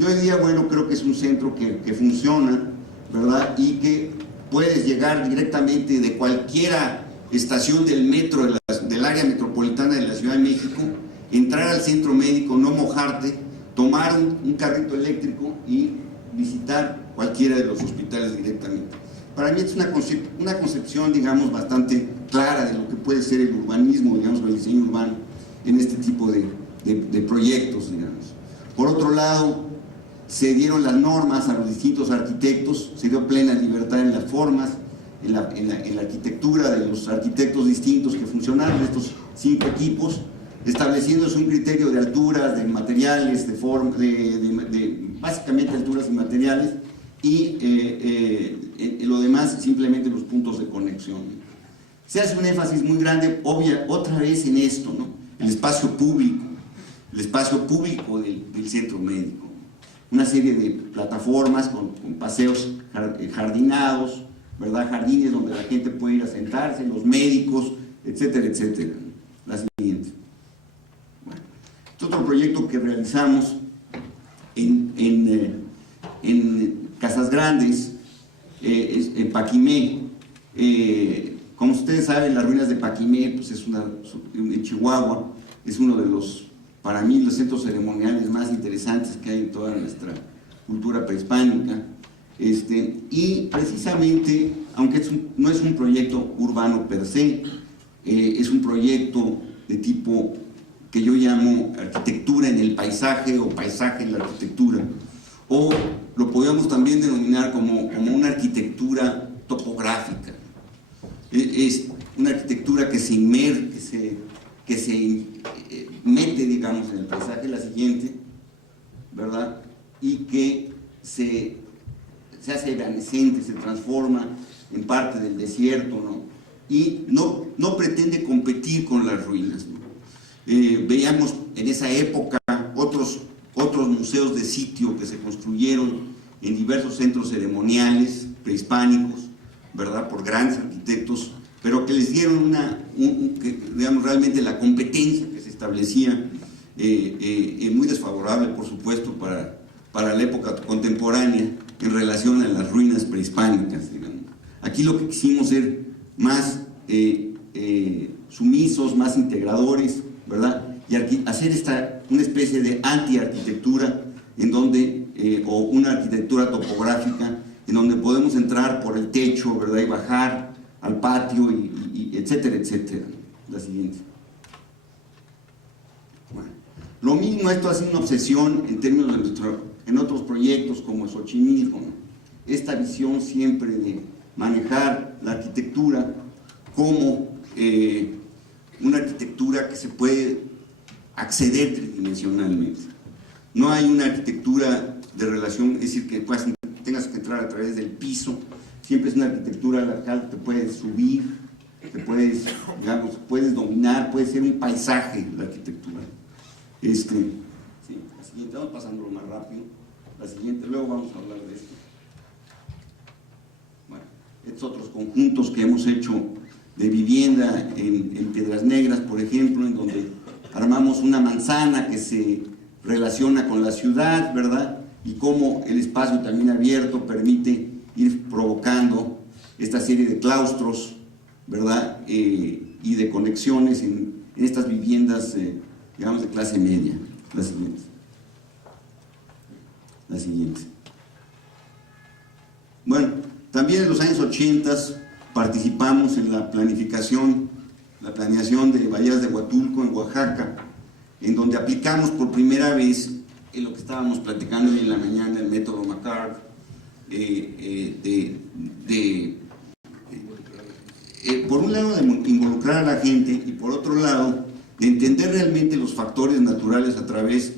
Y hoy día, bueno, creo que es un centro que funciona, ¿verdad? Y que puedes llegar directamente de cualquiera estación del metro del área metropolitana de la Ciudad de México, entrar al centro médico, no mojarte, tomar un carrito eléctrico y visitar cualquiera de los hospitales directamente. Para mí es una concepción, digamos, bastante clara de lo que puede ser el urbanismo, digamos, el diseño urbano en este tipo de proyectos, digamos. Por otro lado, se dieron las normas a los distintos arquitectos, se dio plena libertad en las formas, en la arquitectura de los arquitectos distintos que funcionaron, estos 5 equipos, estableciéndose un criterio de alturas, de materiales, de forma, básicamente alturas y materiales, y lo demás simplemente los puntos de conexión. Se hace un énfasis muy grande, otra vez en esto, ¿no? El espacio público del centro médico. Una serie de plataformas con paseos jardinados, ¿verdad? Jardines donde la gente puede ir a sentarse, los médicos, etcétera, etcétera. La siguiente. Bueno, este otro proyecto que realizamos en Casas Grandes, en Paquimé. Como ustedes saben, las ruinas de Paquimé, pues en Chihuahua, es uno de los, para mí, los centros ceremoniales más interesantes que hay en toda nuestra cultura prehispánica. Y precisamente, aunque no es un proyecto urbano per se, es un proyecto de tipo que yo llamo arquitectura en el paisaje o paisaje en la arquitectura, o lo podríamos también denominar como una arquitectura topográfica. Es una arquitectura que se mete, digamos, en el paisaje, la siguiente, ¿verdad? Y que se hace evanescente, se transforma en parte del desierto, ¿no? Y no pretende competir con las ruinas, ¿no? Veíamos en esa época otros museos de sitio que se construyeron en diversos centros ceremoniales prehispánicos, ¿verdad? Por grandes arquitectos, pero que les dieron digamos, realmente la competencia que se establecía, muy desfavorable, por supuesto, para la época contemporánea en relación a las ruinas prehispánicas, digamos. Aquí lo que quisimos ser más sumisos, más integradores, ¿verdad? Y hacer una especie de anti-arquitectura en donde, o una arquitectura topográfica en donde podemos entrar por el techo, ¿verdad? Y bajar al patio, y etcétera, etcétera. La siguiente. Bueno, lo mismo, esto ha sido una obsesión en términos en otros proyectos como Xochimilco, ¿no? Esta visión siempre de manejar la arquitectura como una arquitectura que se puede acceder tridimensionalmente. No hay una arquitectura de relación, es decir, que tengas que entrar a través del piso. Siempre es una arquitectura a la cual te puedes subir, digamos, puedes dominar, puede ser un paisaje la arquitectura. Sí, la siguiente, vamos pasándolo más rápido. La siguiente, luego vamos a hablar de esto. Bueno, estos otros conjuntos que hemos hecho de vivienda en Piedras Negras, por ejemplo, en donde armamos una manzana que se relaciona con la ciudad, ¿verdad? Y cómo el espacio también abierto permite ir provocando esta serie de claustros, ¿verdad? Y de conexiones en estas viviendas, digamos, de clase media. La siguiente. La siguiente. Bueno, también en los años 80 participamos en la planeación de Bahías de Huatulco en Oaxaca, en donde aplicamos por primera vez en lo que estábamos platicando hoy en la mañana, el método Macquart, por un lado de involucrar a la gente y por otro lado de entender realmente los factores naturales a través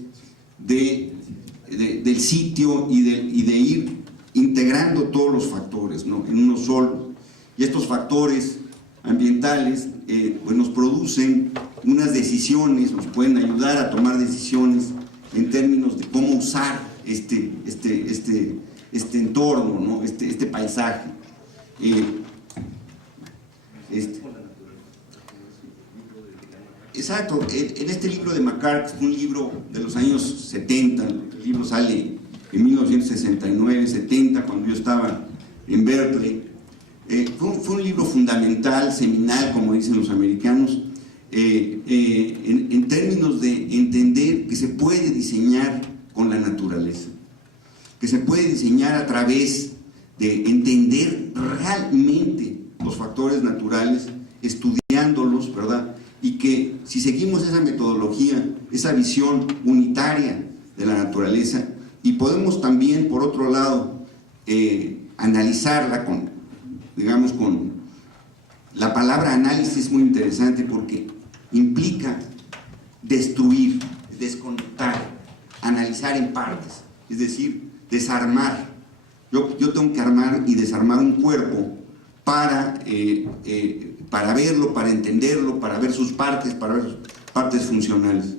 del sitio y de ir integrando todos los factores, ¿no?, en uno solo. Y estos factores ambientales pues nos producen unas decisiones, nos pueden ayudar a tomar decisiones en términos de cómo usar este entorno, ¿no?, este paisaje. Exacto, en este libro de McCarthy, un libro de los años 70, el libro sale en 1969, 70, cuando yo estaba en Berkeley. Fue un libro fundamental, seminal, como dicen los americanos, en términos de entender que se puede diseñar con la naturaleza, que se puede diseñar a través de entender realmente los factores naturales, estudiándolos, ¿verdad? Y que si seguimos esa metodología, esa visión unitaria de la naturaleza, y podemos también, por otro lado, analizarla con la palabra análisis es muy interesante porque implica destruir, desconectar, analizar en partes, es decir, desarmar. Yo tengo que armar y desarmar un cuerpo para verlo, para entenderlo, para ver sus partes, para ver sus partes funcionales.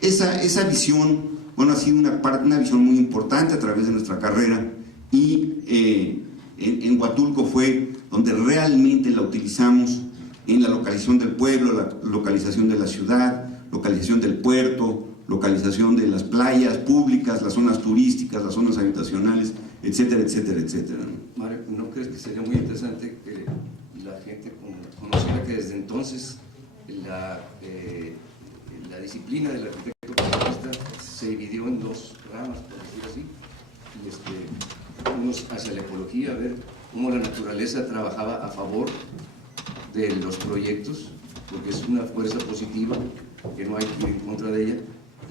Esa visión, bueno, ha sido una visión muy importante a través de nuestra carrera, y en Huatulco fue donde realmente la utilizamos en la localización del pueblo, la localización de la ciudad, localización del puerto, localización de las playas públicas, las zonas turísticas, las zonas habitacionales, etcétera, etcétera, etcétera. Mario, ¿no crees que sería muy interesante que la gente conociera que desde entonces la disciplina del arquitecto paisajista se dividió en dos ramas, por decir así, y unos hacia la ecología, ver cómo la naturaleza trabajaba a favor de los proyectos, porque es una fuerza positiva, que no hay que ir en contra de ella,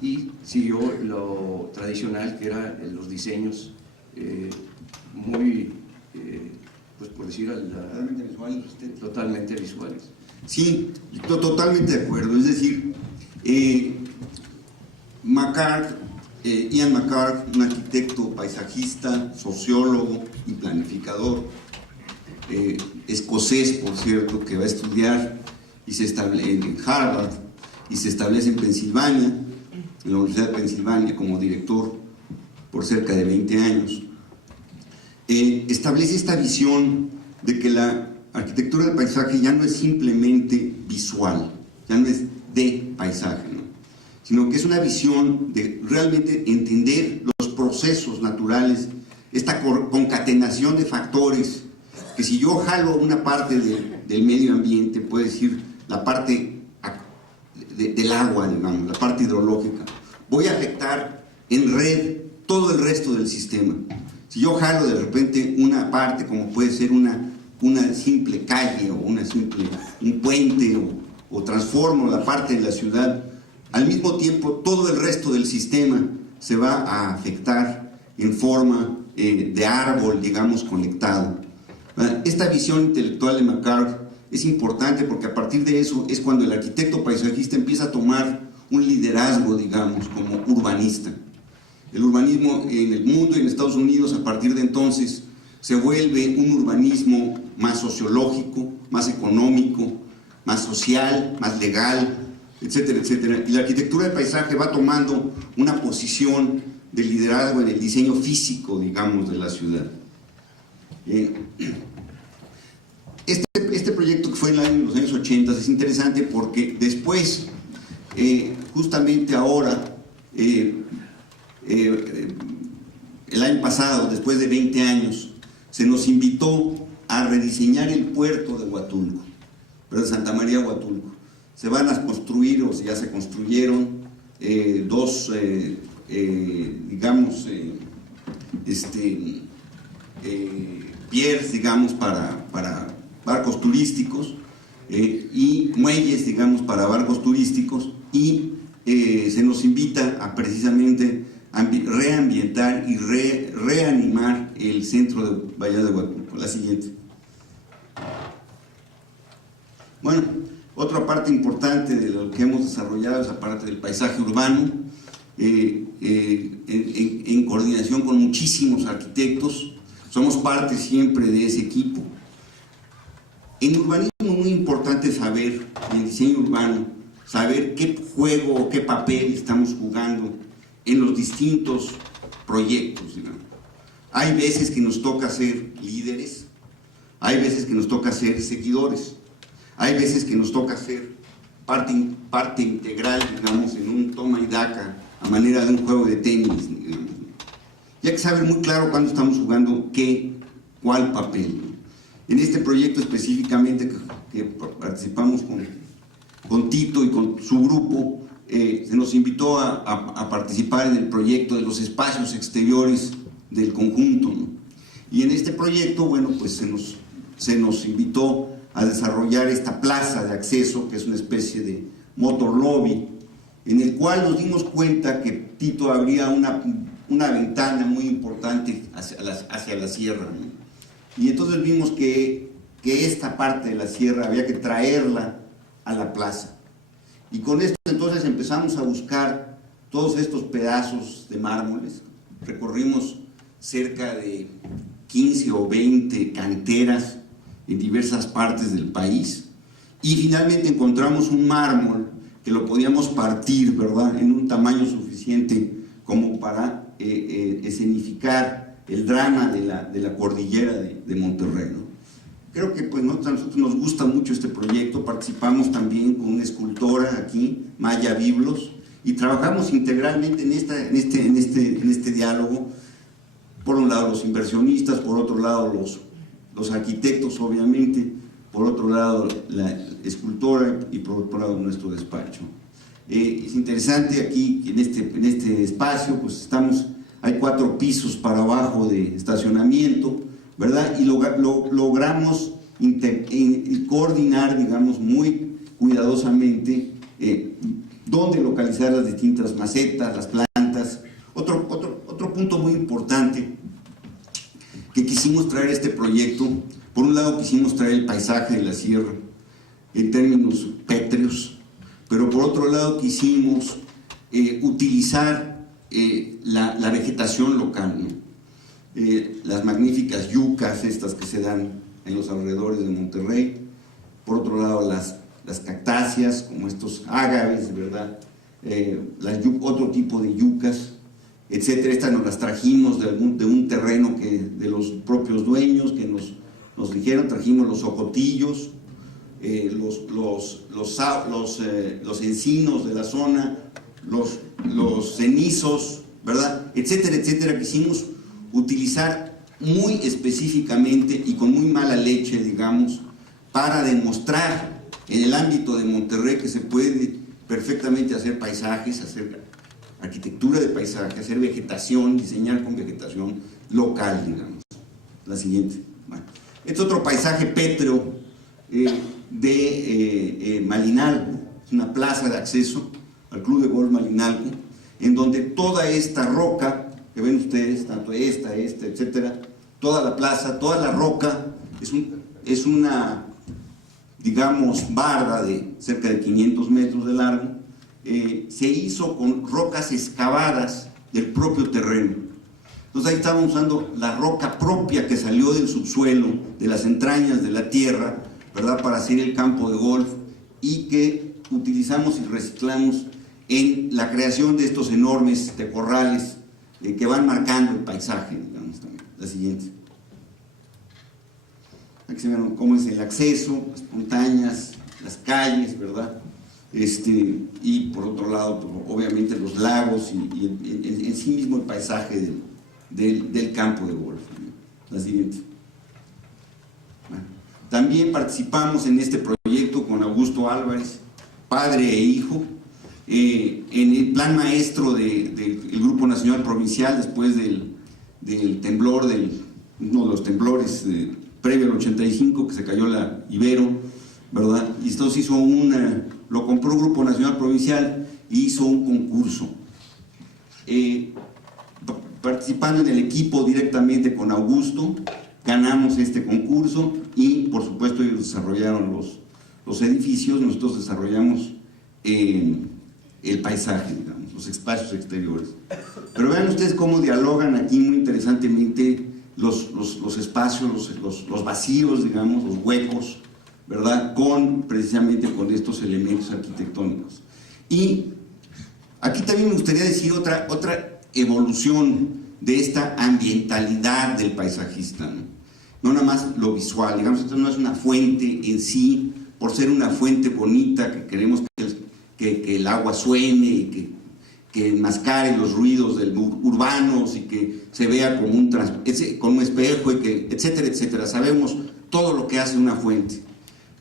y siguió lo tradicional, que eran los diseños muy, pues por decir, totalmente visuales. Sí, totalmente de acuerdo. Es decir, Ian McCarthy, un arquitecto paisajista, sociólogo y planificador, escocés, por cierto, que va a estudiar y se establece en Harvard y se establece en Pensilvania, en la Universidad de Pensilvania, como director por cerca de 20 años. Establece esta visión de que la arquitectura del paisaje ya no es simplemente visual, ya no es de paisaje, ¿no?, sino que es una visión de realmente entender los procesos naturales, esta concatenación de factores, que si yo jalo una parte del medio ambiente, puede decir la parte del agua, digamos, la parte hidrológica, voy a afectar en red todo el resto del sistema. Si yo jalo de repente una parte, como puede ser una simple calle o un puente, o transformo la parte de la ciudad, al mismo tiempo todo el resto del sistema se va a afectar en forma de árbol, digamos, conectado. Esta visión intelectual de McCarthy es importante porque a partir de eso es cuando el arquitecto paisajista empieza a tomar un liderazgo, digamos, como urbanista. El urbanismo en el mundo y en Estados Unidos a partir de entonces se vuelve un urbanismo más sociológico, más económico, más social, más legal, etcétera, etcétera. Y la arquitectura del paisaje va tomando una posición de liderazgo en el diseño físico, digamos, de la ciudad. Este proyecto que fue en los años 80 es interesante porque después, justamente ahora, el año pasado, después de 20 años, se nos invitó a rediseñar el puerto de Huatulco, pero de Santa María Huatulco. Se van a construir, o ya se construyeron, dos, digamos, piers, digamos, para barcos turísticos, y muelles, digamos, para barcos turísticos, y se nos invita a precisamente reambientar y reanimar el centro de Bahía de Huatulco. La siguiente. Bueno, Otra parte importante de lo que hemos desarrollado es la parte del paisaje urbano, en coordinación con muchísimos arquitectos. Somos parte siempre de ese equipo. En urbanismo es muy importante saber, en diseño urbano, saber qué juego o qué papel estamos jugando en los distintos proyectos, digamos. Hay veces que nos toca ser líderes, hay veces que nos toca ser seguidores, hay veces que nos toca ser parte integral, digamos, en un toma y daca, a manera de un juego de tenis, digamos. Y hay que saber muy claro cuándo estamos jugando cuál papel, ¿no? En este proyecto específicamente que participamos con Tito y con su grupo, se nos invitó a participar en el proyecto de los espacios exteriores del conjunto, ¿no? Y en este proyecto, bueno, pues se nos invitó a desarrollar esta plaza de acceso, que es una especie de motor lobby, en el cual nos dimos cuenta que Tito abría una ventana muy importante hacia la sierra, ¿no? Y entonces vimos que esta parte de la sierra había que traerla a la plaza. Y con esto entonces empezamos a buscar todos estos pedazos de mármoles. Recorrimos cerca de 15 o 20 canteras en diversas partes del país y finalmente encontramos un mármol que lo podíamos partir, ¿verdad?, en un tamaño suficiente como para escenificar el drama de la cordillera de Monterrey, ¿no? Creo que pues, a nosotros nos gusta mucho este proyecto. Participamos también con una escultora aquí, Maya Biblos, y trabajamos integralmente en este diálogo. Por un lado los inversionistas, por otro lado los arquitectos, obviamente, por otro lado la escultora y por otro lado nuestro despacho. Es interesante aquí, en este espacio, pues hay 4 pisos para abajo de estacionamiento, ¿verdad? Y logramos coordinar, digamos, muy cuidadosamente dónde localizar las distintas macetas, las plantas. Otro punto muy importante que quisimos traer a este proyecto, por un lado quisimos traer el paisaje de la sierra en términos pétreos, pero por otro lado quisimos utilizar la vegetación local, ¿no? Las magníficas yucas estas que se dan en los alrededores de Monterrey, por otro lado las cactáceas como estos ágaves, ¿verdad? Otro tipo de yucas, etcétera. Estas nos las trajimos de un terreno de los propios dueños que nos dijeron. Trajimos los ocotillos, los encinos de la zona, los cenizos, ¿verdad?, etcétera, etcétera. Quisimos utilizar muy específicamente y con muy mala leche, digamos, para demostrar en el ámbito de Monterrey que se puede perfectamente hacer paisajes, hacer arquitectura de paisaje, hacer vegetación, diseñar con vegetación local, digamos. La siguiente. Bueno, este es otro paisaje pétreo de Malinalco. Es una plaza de acceso al Club de Golf Malinalco, en donde toda esta roca que ven ustedes, tanto esta, etcétera, toda la plaza, toda la roca, es una, digamos, barda de cerca de 500 metros de largo. Se hizo con rocas excavadas del propio terreno. Entonces ahí estábamos usando la roca propia que salió del subsuelo, de las entrañas de la tierra, ¿verdad?, para hacer el campo de golf, y que utilizamos y reciclamos en la creación de estos enormes tecorrales que van marcando el paisaje, digamos, también. La siguiente. Aquí se ven cómo es el acceso, las montañas, las calles, ¿verdad? Y por otro lado, pues, obviamente los lagos y en sí mismo el paisaje del campo de golf, ¿no? La siguiente. Bueno, también participamos en este proyecto con Augusto Álvarez, padre e hijo, en el plan maestro del Grupo Nacional Provincial después del temblor, uno de los temblores previo al 85, que se cayó la Ibero, ¿verdad? Y entonces lo compró el Grupo Nacional Provincial y hizo un concurso. Participando en el equipo directamente con Augusto, ganamos este concurso y por supuesto ellos desarrollaron los edificios, nosotros desarrollamos el paisaje, digamos, los espacios exteriores. Pero vean ustedes cómo dialogan aquí muy interesantemente los espacios, los vacíos, digamos, los huecos, ¿verdad? Precisamente con estos elementos arquitectónicos. Y aquí también me gustaría decir otra evolución de esta ambientalidad del paisajista, no nada más lo visual, digamos, esto no es una fuente en sí, por ser una fuente bonita, que queremos que el agua suene y que enmascare los ruidos urbanos y que se vea como un espejo, y que, etcétera, etcétera. Sabemos todo lo que hace una fuente,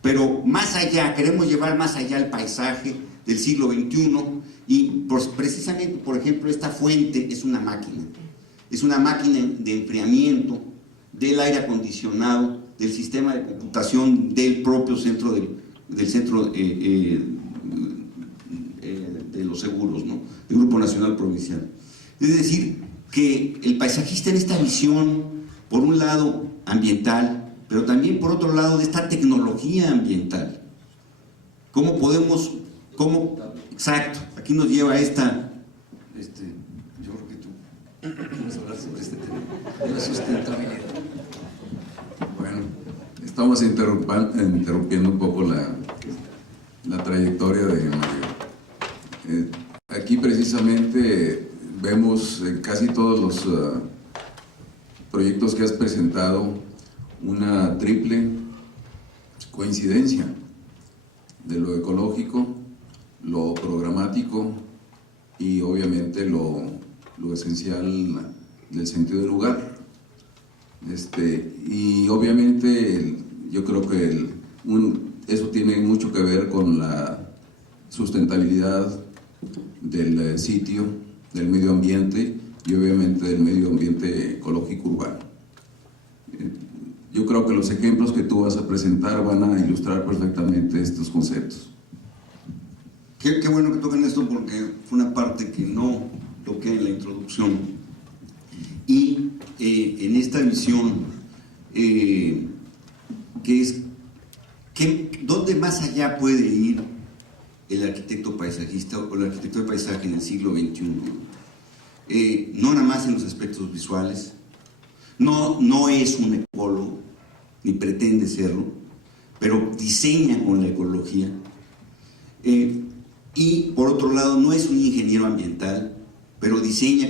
pero más allá, queremos llevar más allá el paisaje del siglo XXI, y precisamente, por ejemplo, esta fuente es una máquina de enfriamiento del aire acondicionado, del sistema de computación del propio centro del centro de los seguros, ¿no? Del Grupo Nacional Provincial. Es decir, que el paisajista en esta visión, por un lado ambiental, pero también por otro lado de esta tecnología ambiental, exacto, aquí nos lleva esta, yo creo que tú vamos a hablar sobre este tema, la sustentabilidad. Bueno, estamos interrumpiendo un poco la trayectoria de Mario. Aquí precisamente vemos en casi todos los proyectos que has presentado una triple coincidencia de lo ecológico, lo programático y obviamente lo esencial del sentido del lugar. Y obviamente yo creo que eso tiene mucho que ver con la sustentabilidad del sitio, del medio ambiente y obviamente del medio ambiente ecológico urbano. Yo creo que los ejemplos que tú vas a presentar van a ilustrar perfectamente estos conceptos. Qué bueno que toquen esto, porque fue una parte que no toqué en la introducción. Y en esta visión, ¿dónde más allá puede ir el arquitecto paisajista o el arquitecto de paisaje en el siglo XXI? No nada más en los aspectos visuales, no es un ecólogo, ni pretende serlo, pero diseña con la ecología. Y por otro lado, no es un ingeniero ambiental, pero diseña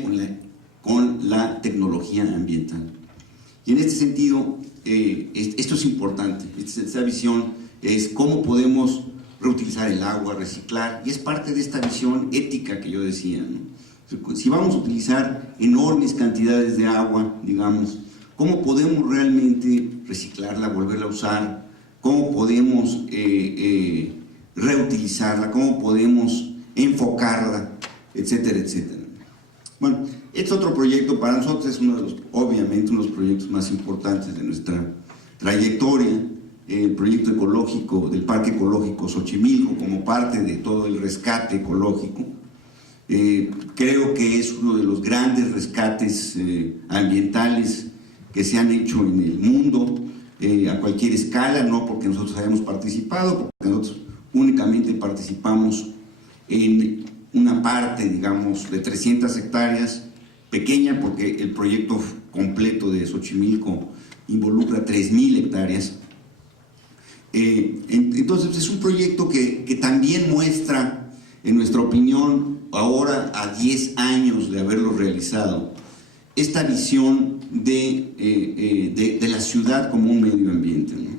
con la tecnología ambiental. Y en este sentido, esto es importante, esta visión es cómo podemos reutilizar el agua, reciclar, y es parte de esta visión ética que yo decía, ¿no? Si vamos a utilizar enormes cantidades de agua, digamos, ¿cómo podemos realmente reciclarla, volverla a usar? ¿Cómo podemos reutilizarla? ¿Cómo podemos enfocarla? Etcétera, etcétera. Bueno, este otro proyecto para nosotros es obviamente uno de los proyectos más importantes de nuestra trayectoria, el proyecto ecológico del Parque Ecológico Xochimilco, como parte de todo el rescate ecológico. Creo que es uno de los grandes rescates ambientales que se han hecho en el mundo, a cualquier escala, no porque nosotros hayamos participado, porque nosotros únicamente participamos en una parte, digamos, de 300 hectáreas, pequeña porque el proyecto completo de Xochimilco involucra 3.000 hectáreas. Entonces es un proyecto que también muestra, en nuestra opinión, ahora a 10 años de haberlo realizado, esta visión de la ciudad como un medio ambiente, ¿no?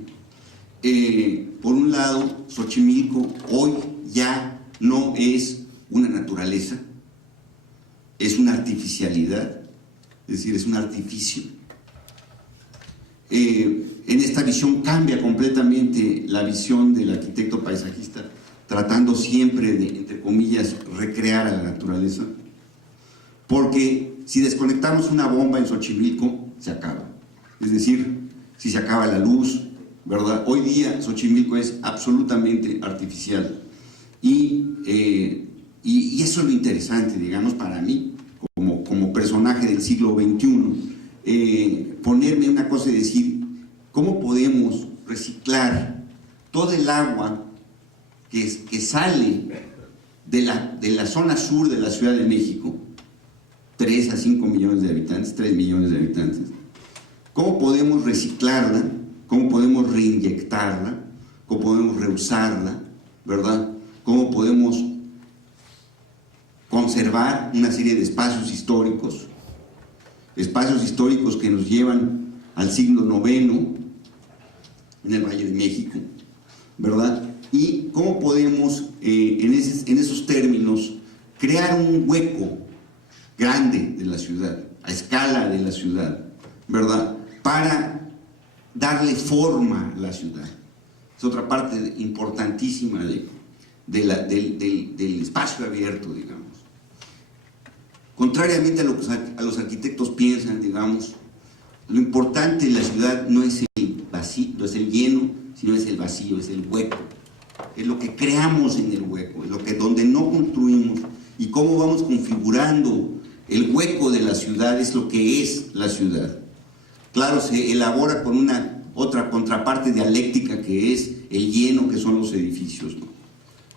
Por un lado, Xochimilco hoy ya no es una naturaleza, es una artificialidad, es decir, es un artificio. En esta visión cambia completamente la visión del arquitecto paisajista, tratando siempre de, entre comillas, recrear a la naturaleza, porque si desconectamos una bomba en Xochimilco, se acaba. Es decir, si se acaba la luz, ¿verdad? Hoy día Xochimilco es absolutamente artificial. Y eso es lo interesante, digamos, para mí, como personaje del siglo XXI, ponerme una cosa y decir, ¿cómo podemos reciclar todo el agua que sale de la zona sur de la Ciudad de México, 3 a 5 millones de habitantes, 3 millones de habitantes, ¿cómo podemos reciclarla? ¿Cómo podemos reinyectarla? ¿Cómo podemos reusarla? ¿Verdad? ¿Cómo podemos conservar una serie de espacios históricos que nos llevan al siglo IX en el Valle de México, ¿verdad? Y cómo podemos, en esos términos, crear un hueco grande de la ciudad, a escala de la ciudad, ¿verdad? Para darle forma a la ciudad. Es otra parte importantísima del espacio abierto, digamos. Contrariamente a lo que los arquitectos piensan, digamos, lo importante en la ciudad no es el vacío, no es el lleno, sino es el vacío, es el hueco. Es lo que creamos en el hueco, es donde no construimos, y cómo vamos configurando el hueco de la ciudad es lo que es la ciudad. Claro, se elabora con una otra contraparte dialéctica que es el lleno, que son los edificios, ¿no?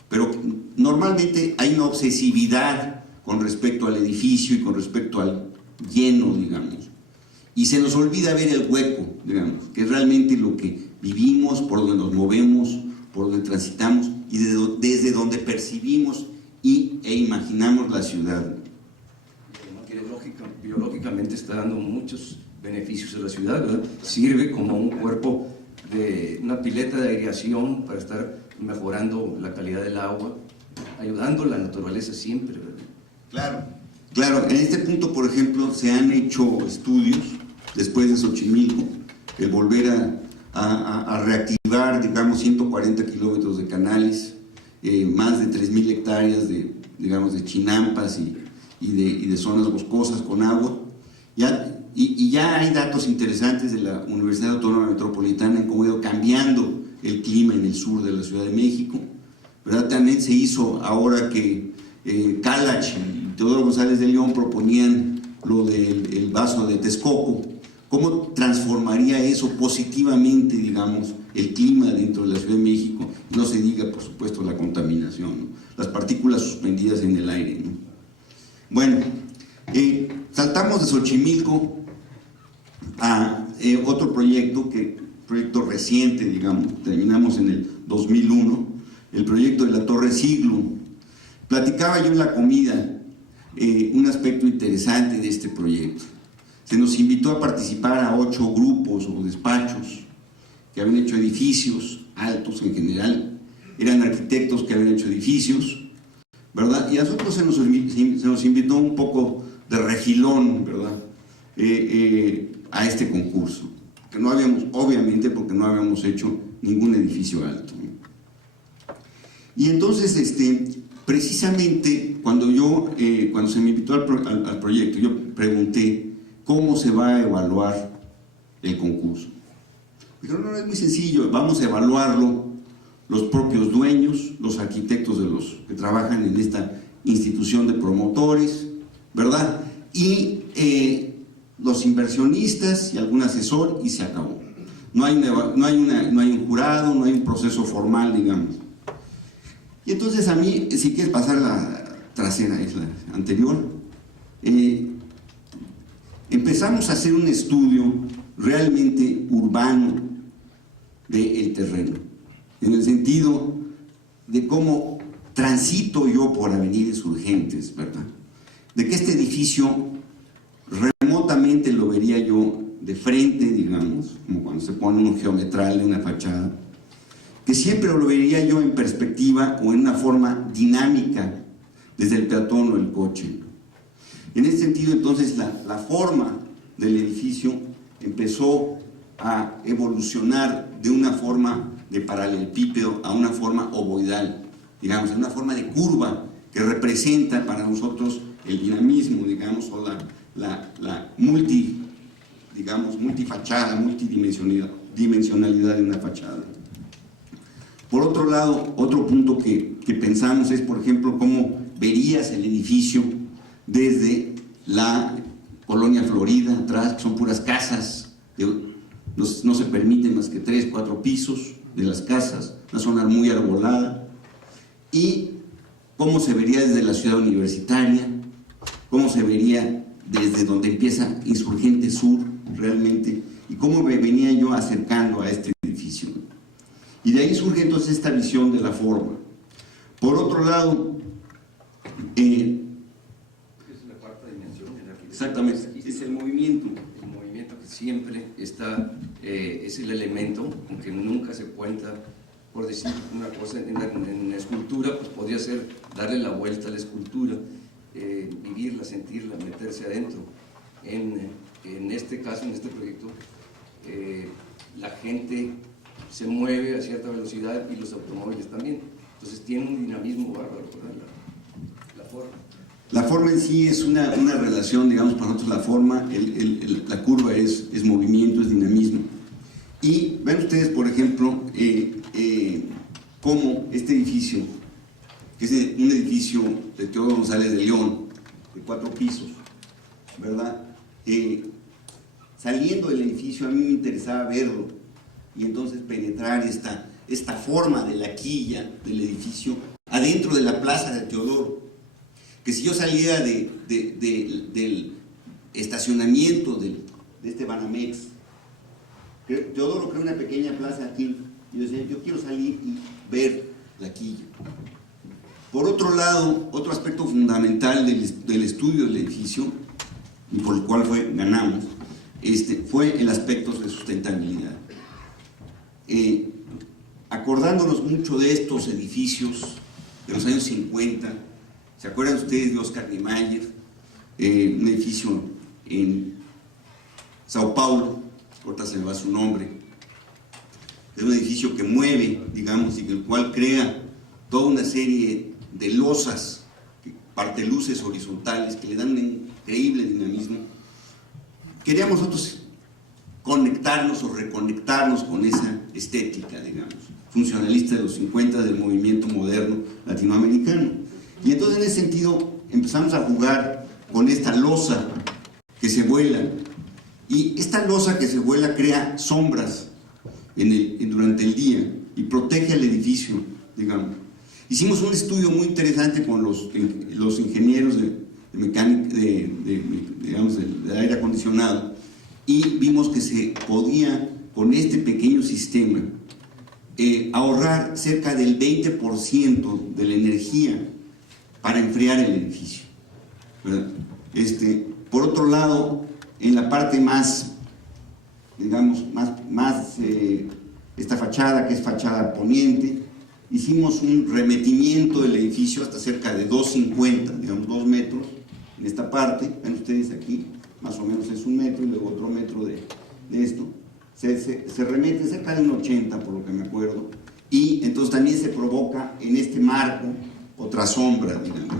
Pero normalmente hay una obsesividad con respecto al edificio y con respecto al lleno, digamos, y se nos olvida ver el hueco, digamos, que es realmente lo que vivimos, por donde nos movemos, por donde transitamos y desde donde percibimos e imaginamos la ciudad. Que biológicamente está dando muchos beneficios a la ciudad, ¿verdad? Sirve como un cuerpo de una pileta de aireación para estar mejorando la calidad del agua, ayudando a la naturaleza siempre, ¿verdad? Claro, en este punto, por ejemplo, se han hecho estudios después de Xochimilco, el volver a reactivar, digamos, 140 kilómetros de canales, más de 3.000 hectáreas de chinampas y de zonas boscosas con agua. Y ya hay datos interesantes de la Universidad Autónoma Metropolitana en cómo ha ido cambiando el clima en el sur de la Ciudad de México, ¿verdad? También se hizo ahora que Calach y Teodoro González de León proponían lo del vaso de Texcoco, cómo transformaría eso positivamente, digamos, el clima dentro de la Ciudad de México. No se diga, por supuesto, la contaminación, ¿no? Las partículas suspendidas en el aire, ¿no? Bueno, saltamos de Xochimilco a otro proyecto reciente, digamos, terminamos en el 2001, el proyecto de la Torre Siglo. Platicaba yo en la comida un aspecto interesante de este proyecto. Se nos invitó a participar a 8 grupos o despachos que habían hecho edificios altos en general, eran arquitectos que habían hecho edificios, ¿verdad? Y a nosotros se nos invitó un poco de refilón, ¿verdad? A este concurso, que no habíamos, obviamente, porque no habíamos hecho ningún edificio alto, ¿no? Y entonces, precisamente, cuando se me invitó al proyecto, yo pregunté cómo se va a evaluar el concurso. Dijeron, no, es muy sencillo, vamos a evaluarlo los propios dueños, los arquitectos de los que trabajan en esta institución de promotores, ¿verdad? Y los inversionistas y algún asesor, y se acabó. No hay un jurado, no hay un proceso formal, digamos. Y entonces a mí, si quieres pasar la trasera, es la anterior, empezamos a hacer un estudio realmente urbano del terreno, en el sentido de cómo transito yo por avenidas urgentes, ¿verdad? De que este edificio remotamente lo vería yo de frente, digamos, como cuando se pone un geometral en una fachada, que siempre lo vería yo en perspectiva o en una forma dinámica desde el peatón o el coche. En ese sentido, entonces, la forma del edificio empezó a evolucionar de una forma de paralelepípedo a una forma ovoidal, digamos, una forma de curva que representa para nosotros el dinamismo, digamos, o la multifachada, multidimensionalidad de una fachada. Por otro lado, otro punto que pensamos es, por ejemplo, cómo verías el edificio desde la Colonia Florida, atrás, que son puras casas, no se permiten más que 3, 4 pisos, de las casas, una zona muy arbolada, y cómo se vería desde la ciudad universitaria, cómo se vería desde donde empieza Insurgente Sur realmente, y cómo me venía yo acercando a este edificio. Y de ahí surge entonces esta visión de la forma. Por otro lado, es la cuarta dimensión de la arquitectura. exactamente, es el movimiento. El movimiento que siempre está, es el elemento, aunque nunca se cuenta, por decir una cosa, en la escultura, pues podría ser darle la vuelta a la escultura, vivirla, sentirla, meterse adentro. En este caso, en este proyecto, la gente se mueve a cierta velocidad y los automóviles también. Entonces tiene un dinamismo bárbaro, ¿verdad? La forma. La forma en sí es una relación, digamos, para nosotros la forma, la curva es movimiento, es dinamismo. Y ven ustedes, por ejemplo, cómo este edificio, que es un edificio de Teodoro González de León, de 4 pisos, ¿verdad? Saliendo del edificio a mí me interesaba verlo y entonces penetrar esta forma de la quilla del edificio adentro de la plaza de Teodoro, que si yo saliera del estacionamiento de este Banamex, Teodoro crea una pequeña plaza aquí, y yo decía, yo quiero salir y ver la quilla. Por otro lado, otro aspecto fundamental del estudio del edificio, y por el cual ganamos, fue el aspecto de sustentabilidad. Acordándonos mucho de estos edificios de los años 50, ¿se acuerdan ustedes de Oscar Niemeyer? Un edificio en Sao Paulo, ahorita se me va su nombre, es un edificio que mueve, digamos, y el cual crea toda una serie de losas, parteluces horizontales que le dan un increíble dinamismo. Queríamos nosotros conectarnos o reconectarnos con esa estética, digamos, funcionalista de los 50 del movimiento moderno latinoamericano. Y entonces en ese sentido empezamos a jugar con esta losa que se vuela, y esta losa que se vuela crea sombras durante el día y protege al edificio, digamos. Hicimos un estudio muy interesante con los ingenieros de mecánica, digamos, del aire acondicionado, y vimos que se podía, con este pequeño sistema, ahorrar cerca del 20% de la energía para enfriar el edificio, ¿verdad? Por otro lado, en la parte más, digamos, esta fachada, que es fachada poniente, hicimos un remetimiento del edificio hasta cerca de 2,50, digamos 2 metros, en esta parte, ven ustedes aquí, más o menos es 1 metro, y luego otro metro de esto, se remete cerca de un 80, por lo que me acuerdo, y entonces también se provoca en este marco otra sombra, digamos.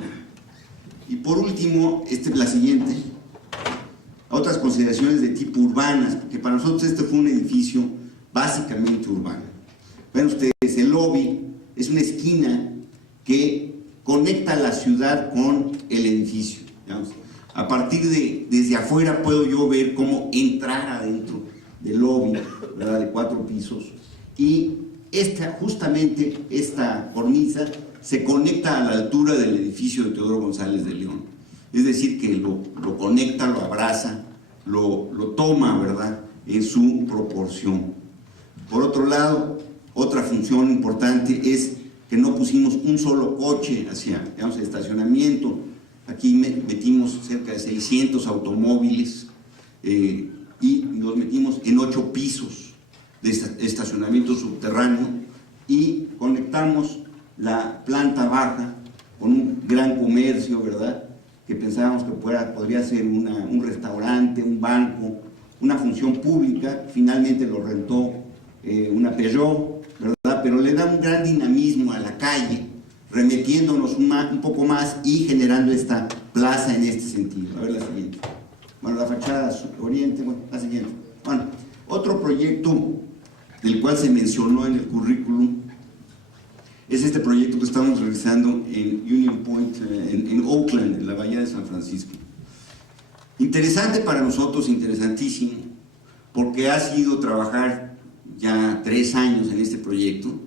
Y por último, la siguiente, otras consideraciones de tipo urbanas, porque para nosotros este fue un edificio básicamente urbano. Ven ustedes, el lobby es una esquina que conecta la ciudad con el edificio, digamos. A partir desde afuera puedo yo ver cómo entrar adentro del lobby, ¿verdad?, de 4 pisos, y justamente esta cornisa se conecta a la altura del edificio de Teodoro González de León. Es decir, que lo conecta, lo abraza, lo toma, ¿verdad?, en su proporción. Por otro lado, otra función importante es que no pusimos un solo coche hacia, digamos, el estacionamiento. Aquí metimos cerca de 600 automóviles y los metimos en 8 pisos de estacionamiento subterráneo, y conectamos la planta baja con un gran comercio, ¿verdad?, que pensábamos que podría ser un restaurante, un banco, una función pública. Finalmente lo rentó una Peugeot, ¿verdad?, pero le da un gran dinamismo a la calle, remetiéndonos un poco más y generando esta plaza en este sentido. A ver la siguiente. Bueno, la fachada oriente, bueno, la siguiente. Bueno, otro proyecto del cual se mencionó en el currículum es este proyecto que estamos realizando en Union Point, en Oakland, en la bahía de San Francisco. Interesante para nosotros, interesantísimo, porque ha sido trabajar ya 3 años en este proyecto.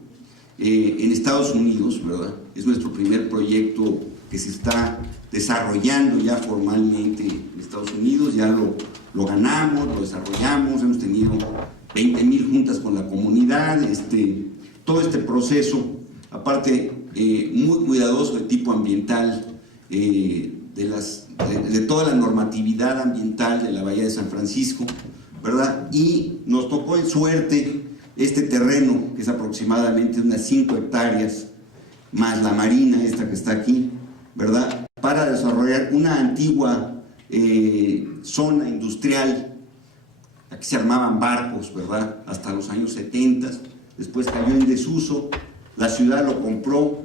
En Estados Unidos, ¿verdad? Es nuestro primer proyecto que se está desarrollando ya formalmente en Estados Unidos, ya lo ganamos, lo desarrollamos, hemos tenido 20,000 juntas con la comunidad, todo este proceso, aparte muy cuidadoso de tipo ambiental, de toda la normatividad ambiental de la Bahía de San Francisco, ¿verdad? Y nos tocó en suerte este terreno, que es aproximadamente unas 5 hectáreas, más la marina esta que está aquí, ¿verdad?, para desarrollar una antigua zona industrial. Aquí se armaban barcos, ¿verdad?, hasta los años 70, después cayó en desuso, la ciudad lo compró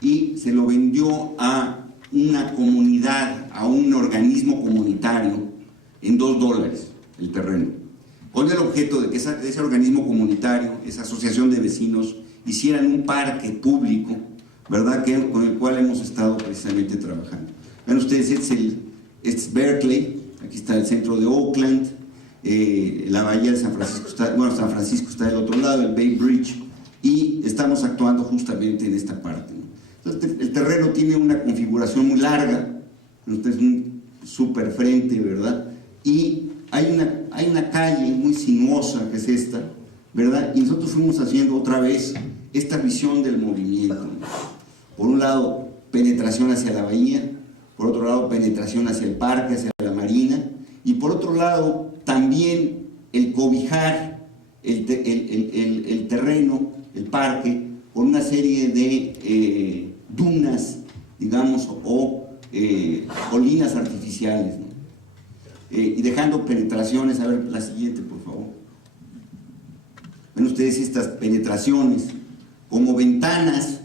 y se lo vendió a una comunidad, a un organismo comunitario, en $2 el terreno, con el objeto de que ese organismo comunitario, esa asociación de vecinos, hicieran un parque público, ¿verdad?, con el cual hemos estado precisamente trabajando. Vean ustedes, este es Berkeley, aquí está el centro de Oakland, la bahía de San Francisco San Francisco está del otro lado, el Bay Bridge, y estamos actuando justamente en esta parte, ¿no? Entonces, el terreno tiene una configuración muy larga, es un super frente, ¿verdad?, y hay una calle muy sinuosa que es esta, ¿verdad?, y nosotros fuimos haciendo otra vez esta visión del movimiento, ¿no? Por un lado, penetración hacia la bahía, por otro lado, penetración hacia el parque, hacia la marina, y por otro lado, también el cobijar el terreno, el parque, con una serie de dunas, digamos, o colinas artificiales, ¿no? Y dejando penetraciones. A ver, la siguiente, por favor. Ven ustedes estas penetraciones como ventanas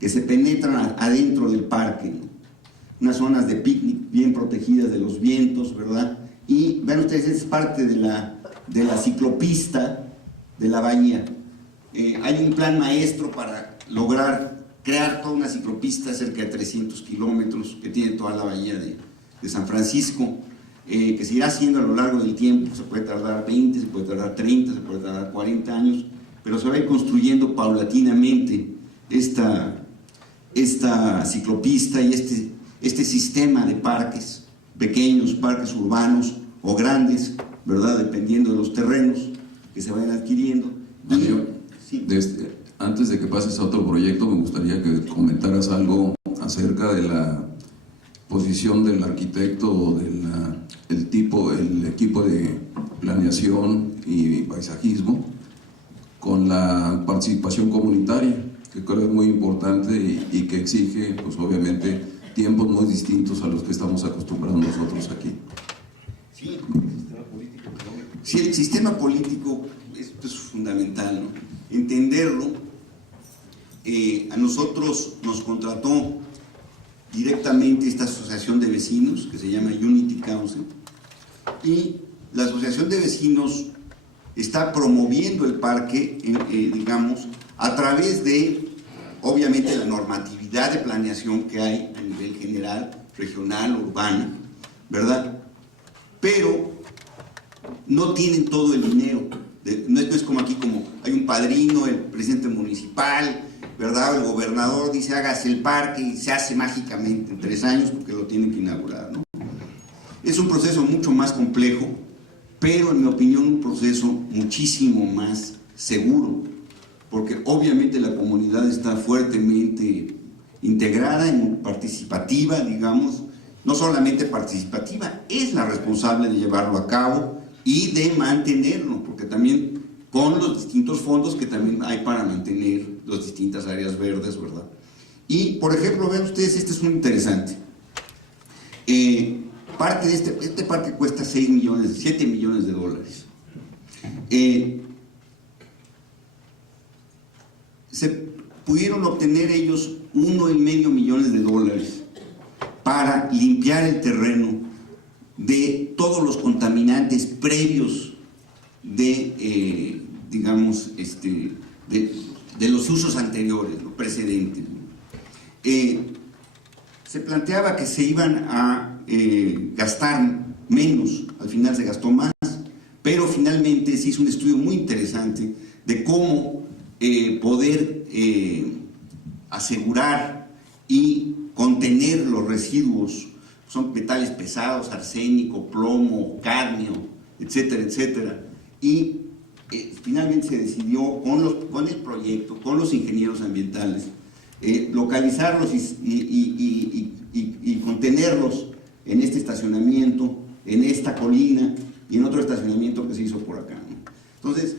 que se penetran adentro del parque, ¿no? Unas zonas de picnic bien protegidas de los vientos, ¿verdad? Y ven ustedes, es parte de la ciclopista de la bahía. Hay un plan maestro para lograr crear toda una ciclopista cerca de 300 kilómetros que tiene toda la bahía de San Francisco, que se irá haciendo a lo largo del tiempo. Se puede tardar 20, se puede tardar 30, se puede tardar 40 años, pero se va a ir construyendo paulatinamente esta ciclopista y este sistema de parques, pequeños parques urbanos o grandes, ¿verdad?, dependiendo de los terrenos que se vayan adquiriendo. Mario, sí. Antes de que pases a otro proyecto, me gustaría que comentaras algo acerca de la posición del arquitecto o el equipo de planeación y paisajismo con la participación comunitaria, que creo es muy importante y que exige, pues obviamente, tiempos muy distintos a los que estamos acostumbrados nosotros aquí. Sí, sí, el sistema político, esto es fundamental, ¿no? Entenderlo. A nosotros nos contrató directamente esta asociación de vecinos que se llama Unity Council, y la asociación de vecinos está promoviendo el parque, digamos, a través de, obviamente, la normatividad de planeación que hay a nivel general, regional, urbana, ¿verdad? Pero no tienen todo el dinero. No es como aquí, como hay un padrino, el presidente municipal, ¿verdad?, el gobernador dice hágase el parque y se hace mágicamente en 3 años porque lo tienen que inaugurar, ¿no? Es un proceso mucho más complejo, pero en mi opinión un proceso muchísimo más seguro, porque obviamente la comunidad está fuertemente integrada, participativa, digamos, no solamente participativa, es la responsable de llevarlo a cabo y de mantenerlo, porque también con los distintos fondos que también hay para mantener las distintas áreas verdes, ¿verdad? Y, por ejemplo, vean ustedes, este es muy interesante. Parte de este parque cuesta 7 millones de dólares. Se pudieron obtener ellos $1,5 millones de dólares para limpiar el terreno de todos los contaminantes previos de, digamos, de los usos anteriores, ¿no?, precedentes, ¿no? Se planteaba que se iban a gastar menos, al final se gastó más, pero finalmente se hizo un estudio muy interesante de cómo poder asegurar y contener los residuos. Son metales pesados, arsénico, plomo, cadmio, etcétera, etcétera. Y finalmente se decidió con el proyecto, con los ingenieros ambientales, localizarlos y contenerlos en este estacionamiento, en esta colina y en otro estacionamiento que se hizo por acá, ¿no? Entonces,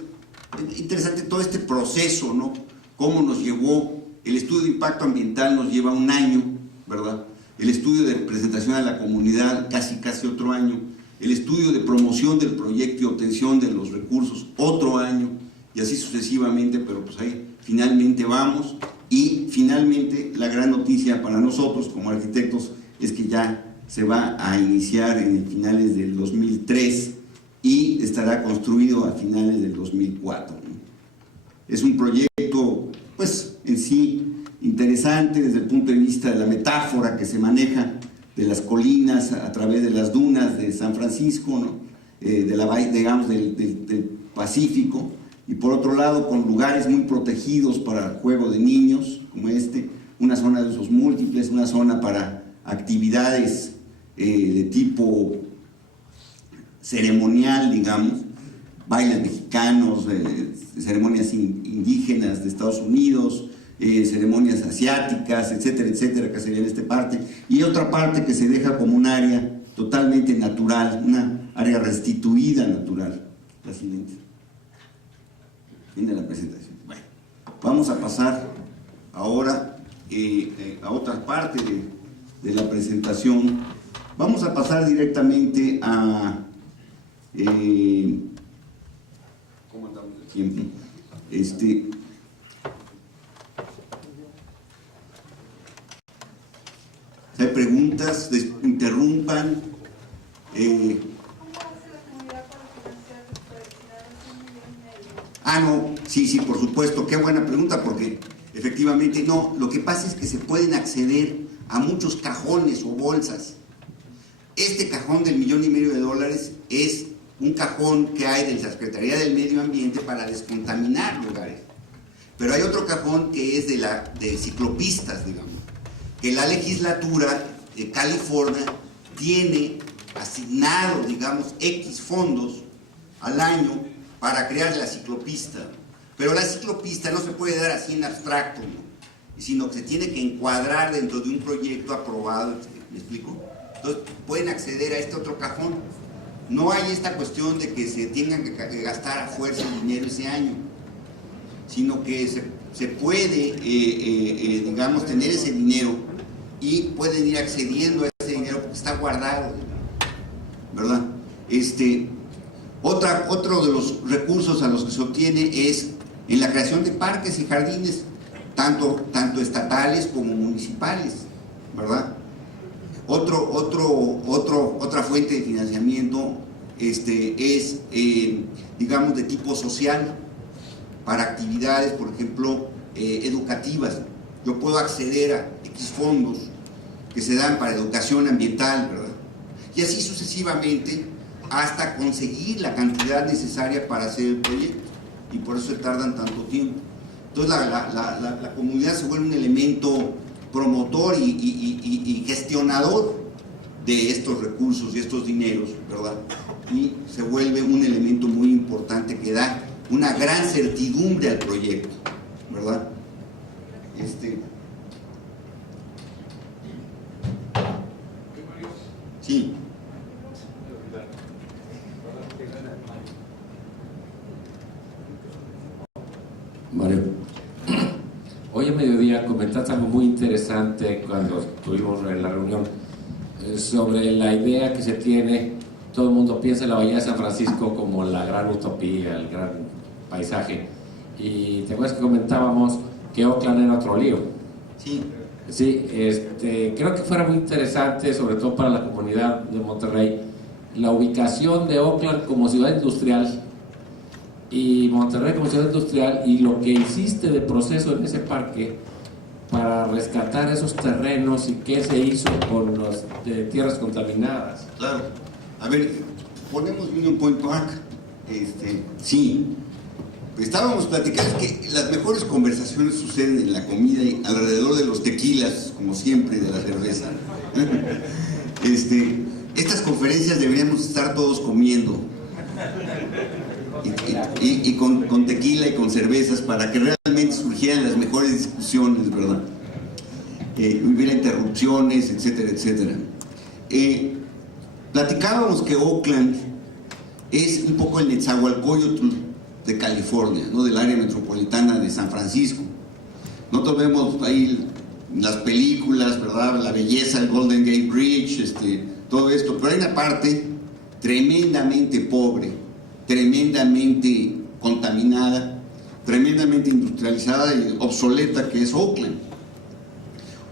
interesante todo este proceso, ¿no? Cómo nos llevó, el estudio de impacto ambiental nos lleva un año, ¿verdad? El estudio de presentación a la comunidad casi otro año, el estudio de promoción del proyecto y obtención de los recursos otro año, y así sucesivamente, pero pues ahí finalmente vamos. Y finalmente la gran noticia para nosotros como arquitectos es que ya se va a iniciar en finales del 2003 y estará construido a finales del 2004, ¿no? Es un proyecto, pues, en sí interesante desde el punto de vista de la metáfora que se maneja de las colinas a través de las dunas de San Francisco, ¿no? De la bahía, digamos, del Pacífico, y por otro lado con lugares muy protegidos para el juego de niños, como una zona de usos múltiples, una zona para actividades de tipo ceremonial, digamos, bailes mexicanos, ceremonias indígenas de Estados Unidos, ceremonias asiáticas, etcétera, etcétera, que sería en esta parte, y otra parte que se deja como un área totalmente natural, una área restituida natural. La siguiente. Fin de la presentación. Bueno, vamos a pasar ahora a otra parte de la presentación. Vamos a pasar directamente a ¿cómo andamos de tiempo? Si hay preguntas, interrumpan. No, sí, por supuesto, qué buena pregunta, porque efectivamente no, lo que pasa es que se pueden acceder a muchos cajones o bolsas. Este cajón del $1,500,000 es un cajón que hay de la Secretaría del Medio Ambiente para descontaminar lugares. Pero hay otro cajón que es de ciclopistas, digamos, que la legislatura de California tiene asignado, digamos, X fondos al año para crear la ciclopista. Pero la ciclopista no se puede dar así en abstracto, ¿no? Sino que se tiene que encuadrar dentro de un proyecto aprobado. ¿Me explico? Entonces pueden acceder a este otro cajón. No hay esta cuestión de que se tengan que gastar a fuerza dinero ese año, sino que se puede, digamos, tener ese dinero y pueden ir accediendo a ese dinero porque está guardado, ¿verdad? Otro de los recursos a los que se obtiene es en la creación de parques y jardines, tanto estatales como municipales, ¿verdad? Otra fuente de financiamiento es, digamos, de tipo social, para actividades, por ejemplo, educativas. Yo puedo acceder a X fondos que se dan para educación ambiental, ¿verdad? Y así sucesivamente hasta conseguir la cantidad necesaria para hacer el proyecto, y por eso se tardan tanto tiempo. Entonces la comunidad se vuelve un elemento promotor y gestionador de estos recursos y estos dineros, ¿verdad? Y se vuelve un elemento muy importante que da una gran certidumbre al proyecto, ¿verdad? Sí. Mario, hoy a mediodía comentaste algo muy interesante cuando estuvimos en la reunión sobre la idea que se tiene. Todo el mundo piensa en la Bahía de San Francisco como la gran utopía, el gran paisaje, y te acuerdas que comentábamos que Oakland era otro lío. Sí. Sí, creo que fuera muy interesante, sobre todo para la comunidad de Monterrey, la ubicación de Oakland como ciudad industrial y Monterrey como ciudad industrial, y lo que hiciste de proceso en ese parque para rescatar esos terrenos y qué se hizo con las tierras contaminadas. Claro. A ver, ponemos Union Point Park. Sí, estábamos platicando que las mejores conversaciones suceden en la comida y alrededor de los tequilas, como siempre, de la cerveza. Estas conferencias deberíamos estar todos comiendo y con tequila y con cervezas para que realmente surgieran las mejores discusiones, ¿verdad? Hubiera interrupciones, etcétera, etcétera. Platicábamos que Oakland es un poco el Netzahualcóyotl de California, ¿no? Del área metropolitana de San Francisco. Nosotros vemos ahí las películas, ¿verdad? La belleza, el Golden Gate Bridge, todo esto, pero hay una parte tremendamente pobre, tremendamente contaminada, tremendamente industrializada y obsoleta, que es Oakland.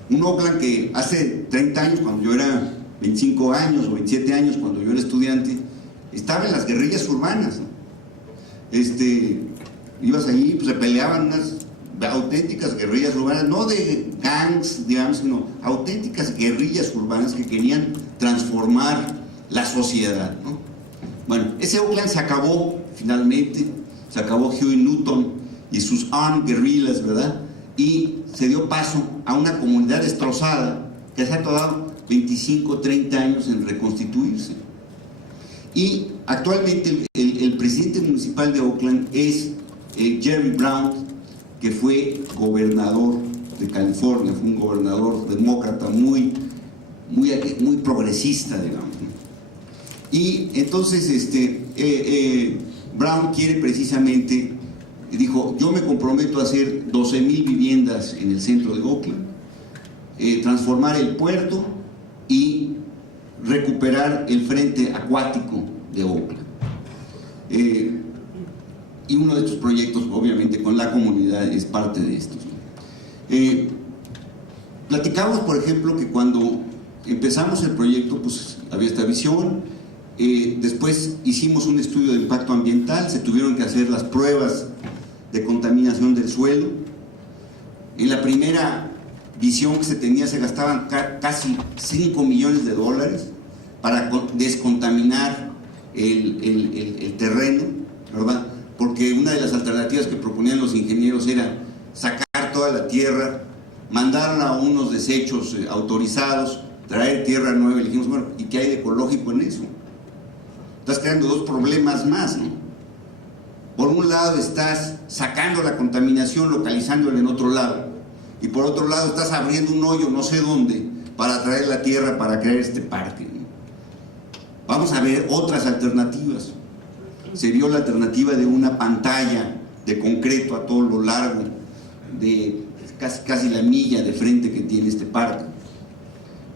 Un Oakland que hace 30 años, cuando yo era 25 años o 27 años, cuando yo era estudiante, estaba en las guerrillas urbanas, ¿no? Ibas allí, pues se peleaban unas auténticas guerrillas urbanas, no de gangs, digamos, sino auténticas guerrillas urbanas que querían transformar la sociedad, ¿no? Bueno, ese Oakland se acabó finalmente, se acabó Huey Newton y sus armed guerrillas, ¿verdad? Y se dio paso a una comunidad destrozada que se ha tardado 25, 30 años en reconstituirse. Y actualmente el presidente municipal de Oakland es Jerry Brown, que fue gobernador de California, fue un gobernador demócrata muy progresista, digamos. Y entonces Brown quiere precisamente, dijo, yo me comprometo a hacer 12,000 viviendas en el centro de Oakland, transformar el puerto y recuperar el frente acuático de Oakland. Y uno de estos proyectos, obviamente, con la comunidad es parte de estos. Platicamos, por ejemplo, que cuando empezamos el proyecto, pues había esta visión. Después hicimos un estudio de impacto ambiental, se tuvieron que hacer las pruebas de contaminación del suelo. En la primera visión que se tenía se gastaban casi $5 millones para descontaminar el terreno, ¿verdad? Porque una de las alternativas que proponían los ingenieros era sacar toda la tierra, mandarla a unos desechos autorizados, traer tierra nueva. Y dijimos, bueno, ¿y qué hay de ecológico en eso? Estás creando dos problemas más, ¿no? Por un lado estás sacando la contaminación, localizándola en otro lado, y por otro lado estás abriendo un hoyo no sé dónde para traer la tierra para crear este parque, ¿no? Vamos a ver otras alternativas. Se vio la alternativa de una pantalla de concreto a todo lo largo de casi la milla de frente que tiene este parque,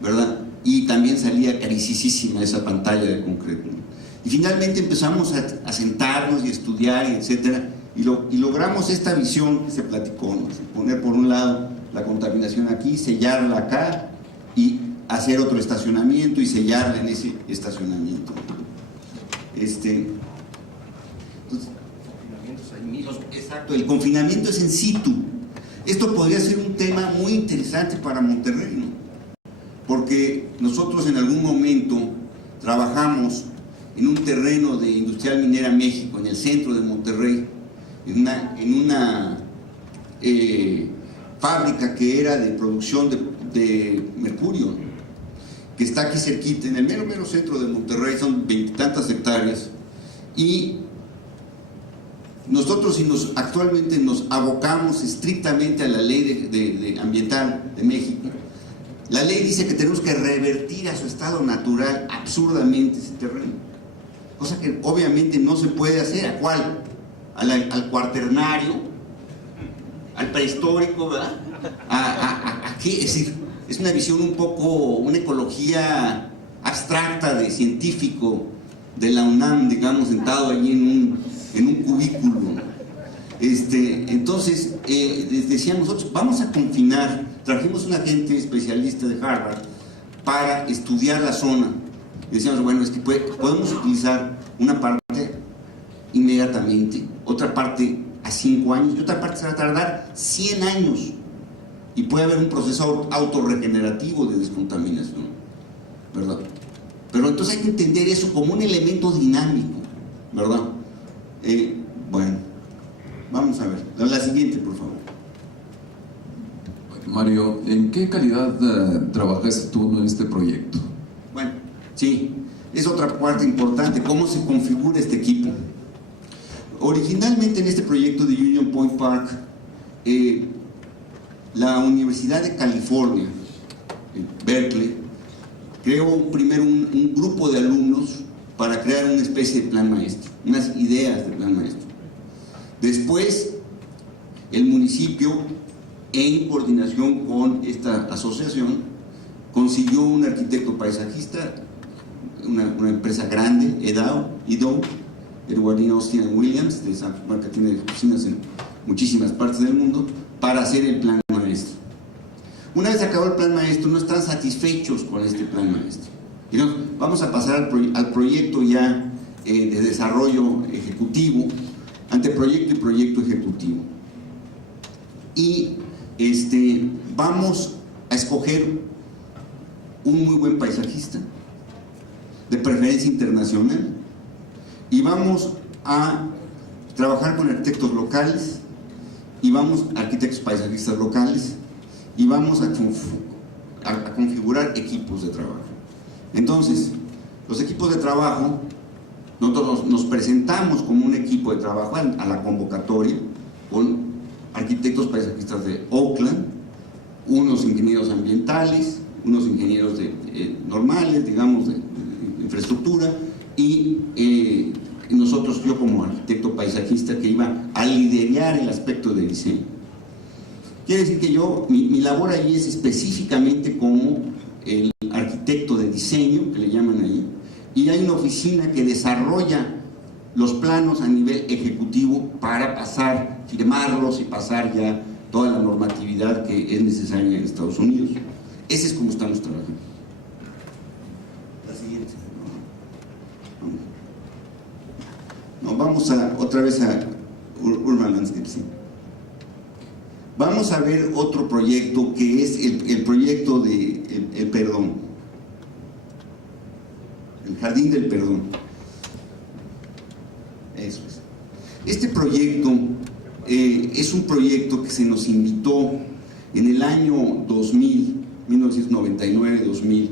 ¿verdad? Y también salía carísima esa pantalla de concreto, ¿no? Y finalmente empezamos a sentarnos y a estudiar, etcétera, y logramos esta visión que se platicó, ¿no? Poner por un lado la contaminación aquí, sellarla acá y hacer otro estacionamiento y sellarla en ese estacionamiento. Exacto, el confinamiento es in situ. Esto podría ser un tema muy interesante para Monterrey, ¿no? Porque nosotros en algún momento trabajamos en un terreno de Industrial Minera México, en el centro de Monterrey, en una fábrica que era de producción de mercurio, que está aquí cerquita, en el mero centro de Monterrey, son 20 y tantas hectáreas, y nosotros actualmente nos abocamos estrictamente a la ley ambiental de México. La ley dice que tenemos que revertir a su estado natural absurdamente ese terreno, cosa que obviamente no se puede hacer. ¿A cuál? Al cuaternario, al prehistórico, ¿verdad? ¿A qué? Es decir, es una visión un poco, una ecología abstracta de científico de la UNAM, digamos, sentado allí en un cubículo. Entonces, decíamos nosotros, vamos a confinar. Trajimos un agente especialista de Harvard para estudiar la zona. Decíamos, bueno, es que podemos utilizar una parte inmediatamente, otra parte a 5 años y otra parte se va a tardar 100 años. Y puede haber un proceso autorregenerativo de descontaminación, ¿verdad? Pero entonces hay que entender eso como un elemento dinámico, ¿verdad? Bueno, vamos a ver. La siguiente, por favor. Mario, ¿en qué calidad trabajaste tú en este proyecto? Bueno, sí, es otra parte importante, cómo se configura este equipo. Originalmente en este proyecto de Union Point Park, la Universidad de California, Berkeley, creó primero un grupo de alumnos para crear una especie de plan maestro, unas ideas de plan maestro. Después, el municipio, en coordinación con esta asociación, consiguió un arquitecto paisajista, una empresa grande, Edow, Edwardine Austin Williams, de esa marca, tiene oficinas en muchísimas partes del mundo, para hacer el plan maestro. Una vez acabó el plan maestro, no están satisfechos con este plan maestro. Y no, vamos a pasar al proyecto ya de desarrollo ejecutivo, anteproyecto y proyecto ejecutivo. Y vamos a escoger un muy buen paisajista, de preferencia internacional, y vamos a trabajar con arquitectos locales, y arquitectos paisajistas locales, y vamos a configurar equipos de trabajo. Entonces, los equipos de trabajo, nosotros nos presentamos como un equipo de trabajo a la convocatoria con arquitectos paisajistas de Oakland, unos ingenieros ambientales, unos ingenieros normales, digamos, de infraestructura, y nosotros, yo como arquitecto paisajista que iba a liderar el aspecto de diseño. Quiere decir que mi labor ahí es específicamente como el arquitecto de diseño, que le llaman ahí, y hay una oficina que desarrolla los planos a nivel ejecutivo para firmarlos y pasar ya toda la normatividad que es necesaria en Estados Unidos. Ese es como estamos trabajando. La siguiente. Vamos otra vez a Urban Landscape. ¿Sí? Vamos a ver otro proyecto que es el proyecto de el perdón, el Jardín del Perdón. Eso es. Este proyecto es un proyecto que se nos invitó en el año 2000, 1999-2000,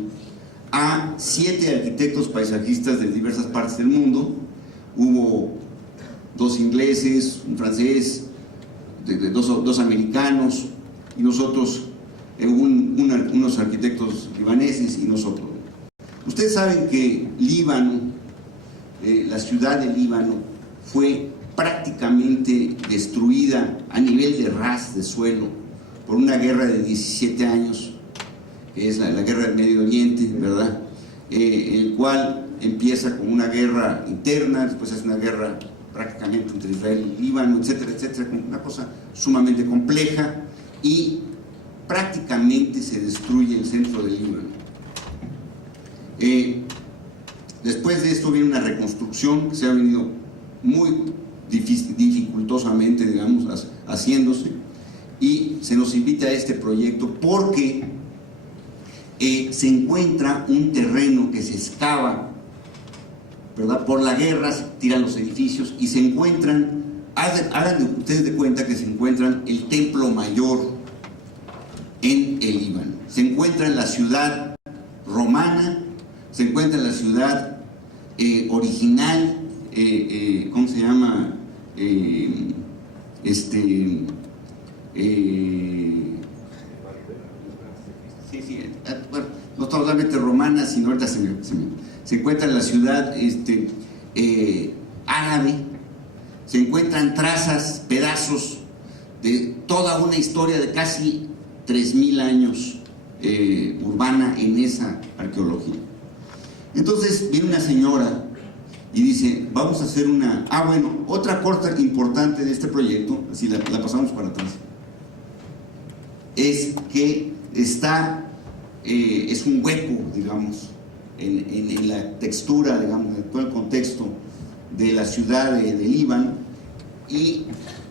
a 7 arquitectos paisajistas de diversas partes del mundo. Hubo 2 ingleses, un francés, dos americanos, y nosotros, unos arquitectos libaneses y nosotros. Ustedes saben que Líbano, la ciudad de Líbano, fue prácticamente destruida a nivel de ras de suelo por una guerra de 17 años, que es la guerra del Medio Oriente, ¿verdad? El cual empieza con una guerra interna, después es una guerra prácticamente entre Israel y Líbano, etcétera, etcétera, una cosa sumamente compleja, y prácticamente se destruye el centro del Líbano. Después de esto viene una reconstrucción que se ha venido muy dificultosamente, digamos, haciéndose, y se nos invita a este proyecto porque se encuentra un terreno que se excava, ¿verdad? Por la guerra se tiran los edificios y se encuentran, hagan ustedes de cuenta que se encuentran el templo mayor en el Líbano, se encuentra en la ciudad romana, se encuentra en la ciudad original, ¿cómo se llama? Bueno, no totalmente romana, sino ahorita se encuentra en la ciudad árabe, se encuentran trazas, pedazos de toda una historia de casi 3000 años urbana en esa arqueología. Entonces viene una señora y dice, vamos a hacer otra cosa importante de este proyecto, así la pasamos para atrás, es que es un hueco, digamos, en la textura, digamos, en todo el contexto de la ciudad de Líbano, y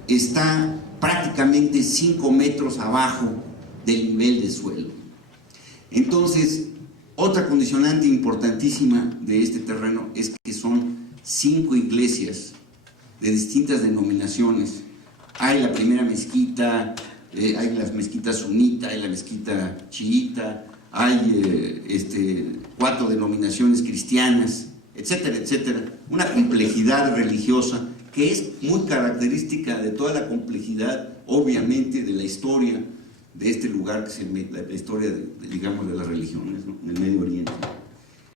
está prácticamente 5 metros abajo del nivel de suelo. Entonces, otra condicionante importantísima de este terreno es que son 5 iglesias de distintas denominaciones hay la primera mezquita, hay las mezquitas sunita, hay la mezquita chiita, hay 4 denominaciones cristianas, etcétera, etcétera. Una complejidad religiosa que es muy característica de toda la complejidad, obviamente, de la historia de este lugar, que es la historia, digamos, de las religiones, ¿no?, en el Medio Oriente.